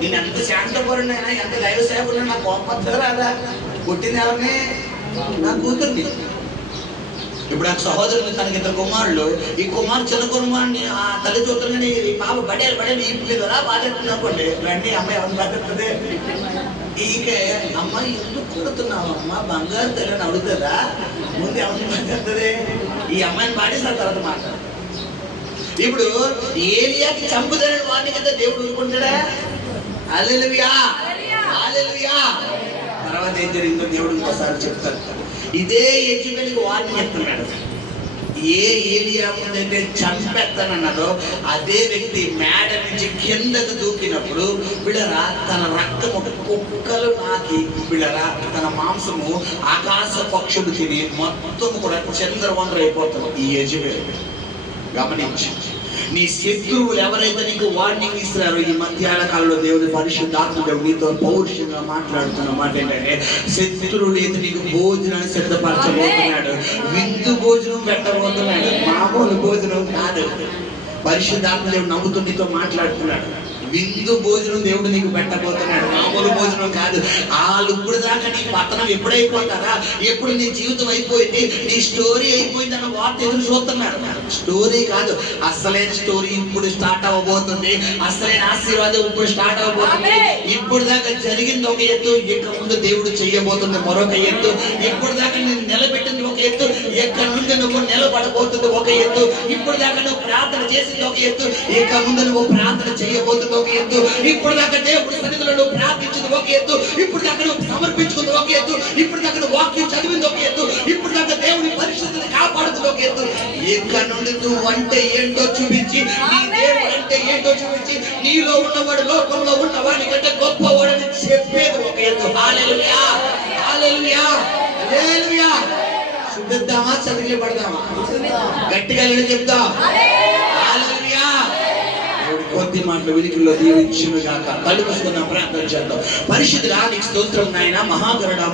నేను ఎంత శాంతపరుడైనా, ఎంత దైవ సేవకుడు, నా కోపం రాదా? కొట్టింది ఎవరిని? నా కూతుర్ని. ఇప్పుడు ఆ సహోదరుడు తనకి 2 కుమారులు. ఈ చిన్న కుమారుని ఆ తల్లి చూస్తుందని ఈ పాప బడేలు ఈ పిల్లరా బాధెత్తుంది అనుకోండి. వెంటనే అమ్మాయి ఎవరిని బాధెత్తుంది? ఈకే అమ్మాయి ఎందుకు కొడుతున్నావు అమ్మ, బంగారు తల్లిని అడుగుతుందా? ముందు ఎవరిని బాధెత్తది? ఈ అమ్మాయిని బాధేస్తారు తర్వాత మాట్లాడు. ఇప్పుడు ఏలియాకి చంపుదలని వాడిని కదా దేవుడు ఊరుకుంటాడా? హల్లెలూయా, హల్లెలూయా. తర్వాత ఏం జరిగిందో దేవుడు ఇంకోసారి చెప్తాడు. ఇదే యెజబెలుకి వార్నింగ్ చెప్తున్నాడు. ఏ ఏలియా ముందైతే చంపేస్తానన్నాడో అదే వ్యక్తి మేడ నుంచి కిందకు దూకినప్పుడు బిడరా తన రక్తము కుక్కలు నాకి, బిడరా తన మాంసము ఆకాశ పక్షులు తిని మొత్తం కూడా చంద్రవందర అయిపోతాడు ఈ యెజబెలు. గమనించి నీ శత్రువులు ఎవరైతే నీకు వార్నింగ్ ఇస్తున్నారో ఈ మధ్యాహ్న కాలంలో దేవుడి పరిశుద్ధాత్మక నీతో పౌరుషంగా మాట్లాడుతున్న మాట ఏంటంటే, శత్రువులు అయితే నీకు భోజనాన్ని సిద్ధపరచబోతున్నాడు, విందు భోజనం పెట్టబోతున్నాడు. మామూలు భోజనం కాదు. పరిశుద్ధాత్మ దేవుడు నవ్వుతూ నీతో మాట్లాడుతున్నాడు. విందు భోజనం దేవుడు నీకు పెట్టబోతున్నాడు, మామూలు భోజనం కాదు. ఇప్పుడు దాకా నీ పతనం ఎప్పుడైపోతారా, ఎప్పుడు నీ జీవితం అయిపోయింది, నీ స్టోరీ అయిపోయింది అన్న వార్త ఎదురు చూస్తున్నాడు. స్టోరీ కాదు, అసలైన స్టోరీ ఇప్పుడు స్టార్ట్ అవ్వబోతుంది. అసలైన ఆశీర్వాదం ఇప్పుడు స్టార్ట్ అవ్వబోతుంది. ఇప్పుడు దాకా జరిగింది ఒక ఎత్తు, ఇక ముందు దేవుడు చెయ్యబోతుంది మరొక ఎత్తు. ఇప్పుడు దాకా నేను నిలబెట్టింది ఒక ఎత్తు, ఎక్కడ నుండి నువ్వు నిలబడబోతుంది ఒక ఎత్తు. ఇప్పుడు దాకా నువ్వు ప్రార్థన చేసింది ఒక ఎత్తు, ఇక ముందు నువ్వు ప్రార్థన చేయబోతుంది ఒక ఎత్తు. ఇప్పుడు దాకా దేవుడి సన్నిధిలో నువ్వు ప్రార్థించింది ఒక ఎత్తు, ఇప్పుడు దాకా నువ్వు సమర్పించుకుంది ఒక ఎత్తు, ఇప్పుడు దాకా నువ్వు వాక్యం చదివింది ఒక ఎత్తు, ఇప్పుడు దాకా దేవుని పరిశుద్ధిని కాపాడుతుంది ఒక ఎత్తు. ఇక్కడ నుండి నువ్వు అంటే ఏంటో చూపించి, నీ దేవుడు అంటే ఏంటో చూపించి, నీలో ఉన్నవాడు లోకంలో ఉన్నవాడి కంటే గొప్పవాడని చెప్పేది ఒక ఎత్తు. హల్లెలూయా, హల్లెలూయా, హల్లెలూయా. శుద్ధిద్దామా, చదివి పడదామా? గట్టిగా చెప్తా. హల్లెలూయా. కొద్ది మాటలు వినికిలో దీవించును గాక. కళ్ళు మూసుకున్న ప్రార్థన చేద్దాం. పరిశుద్ధుడా నీకు స్తోత్రం నాయనా, మహాగరుడా.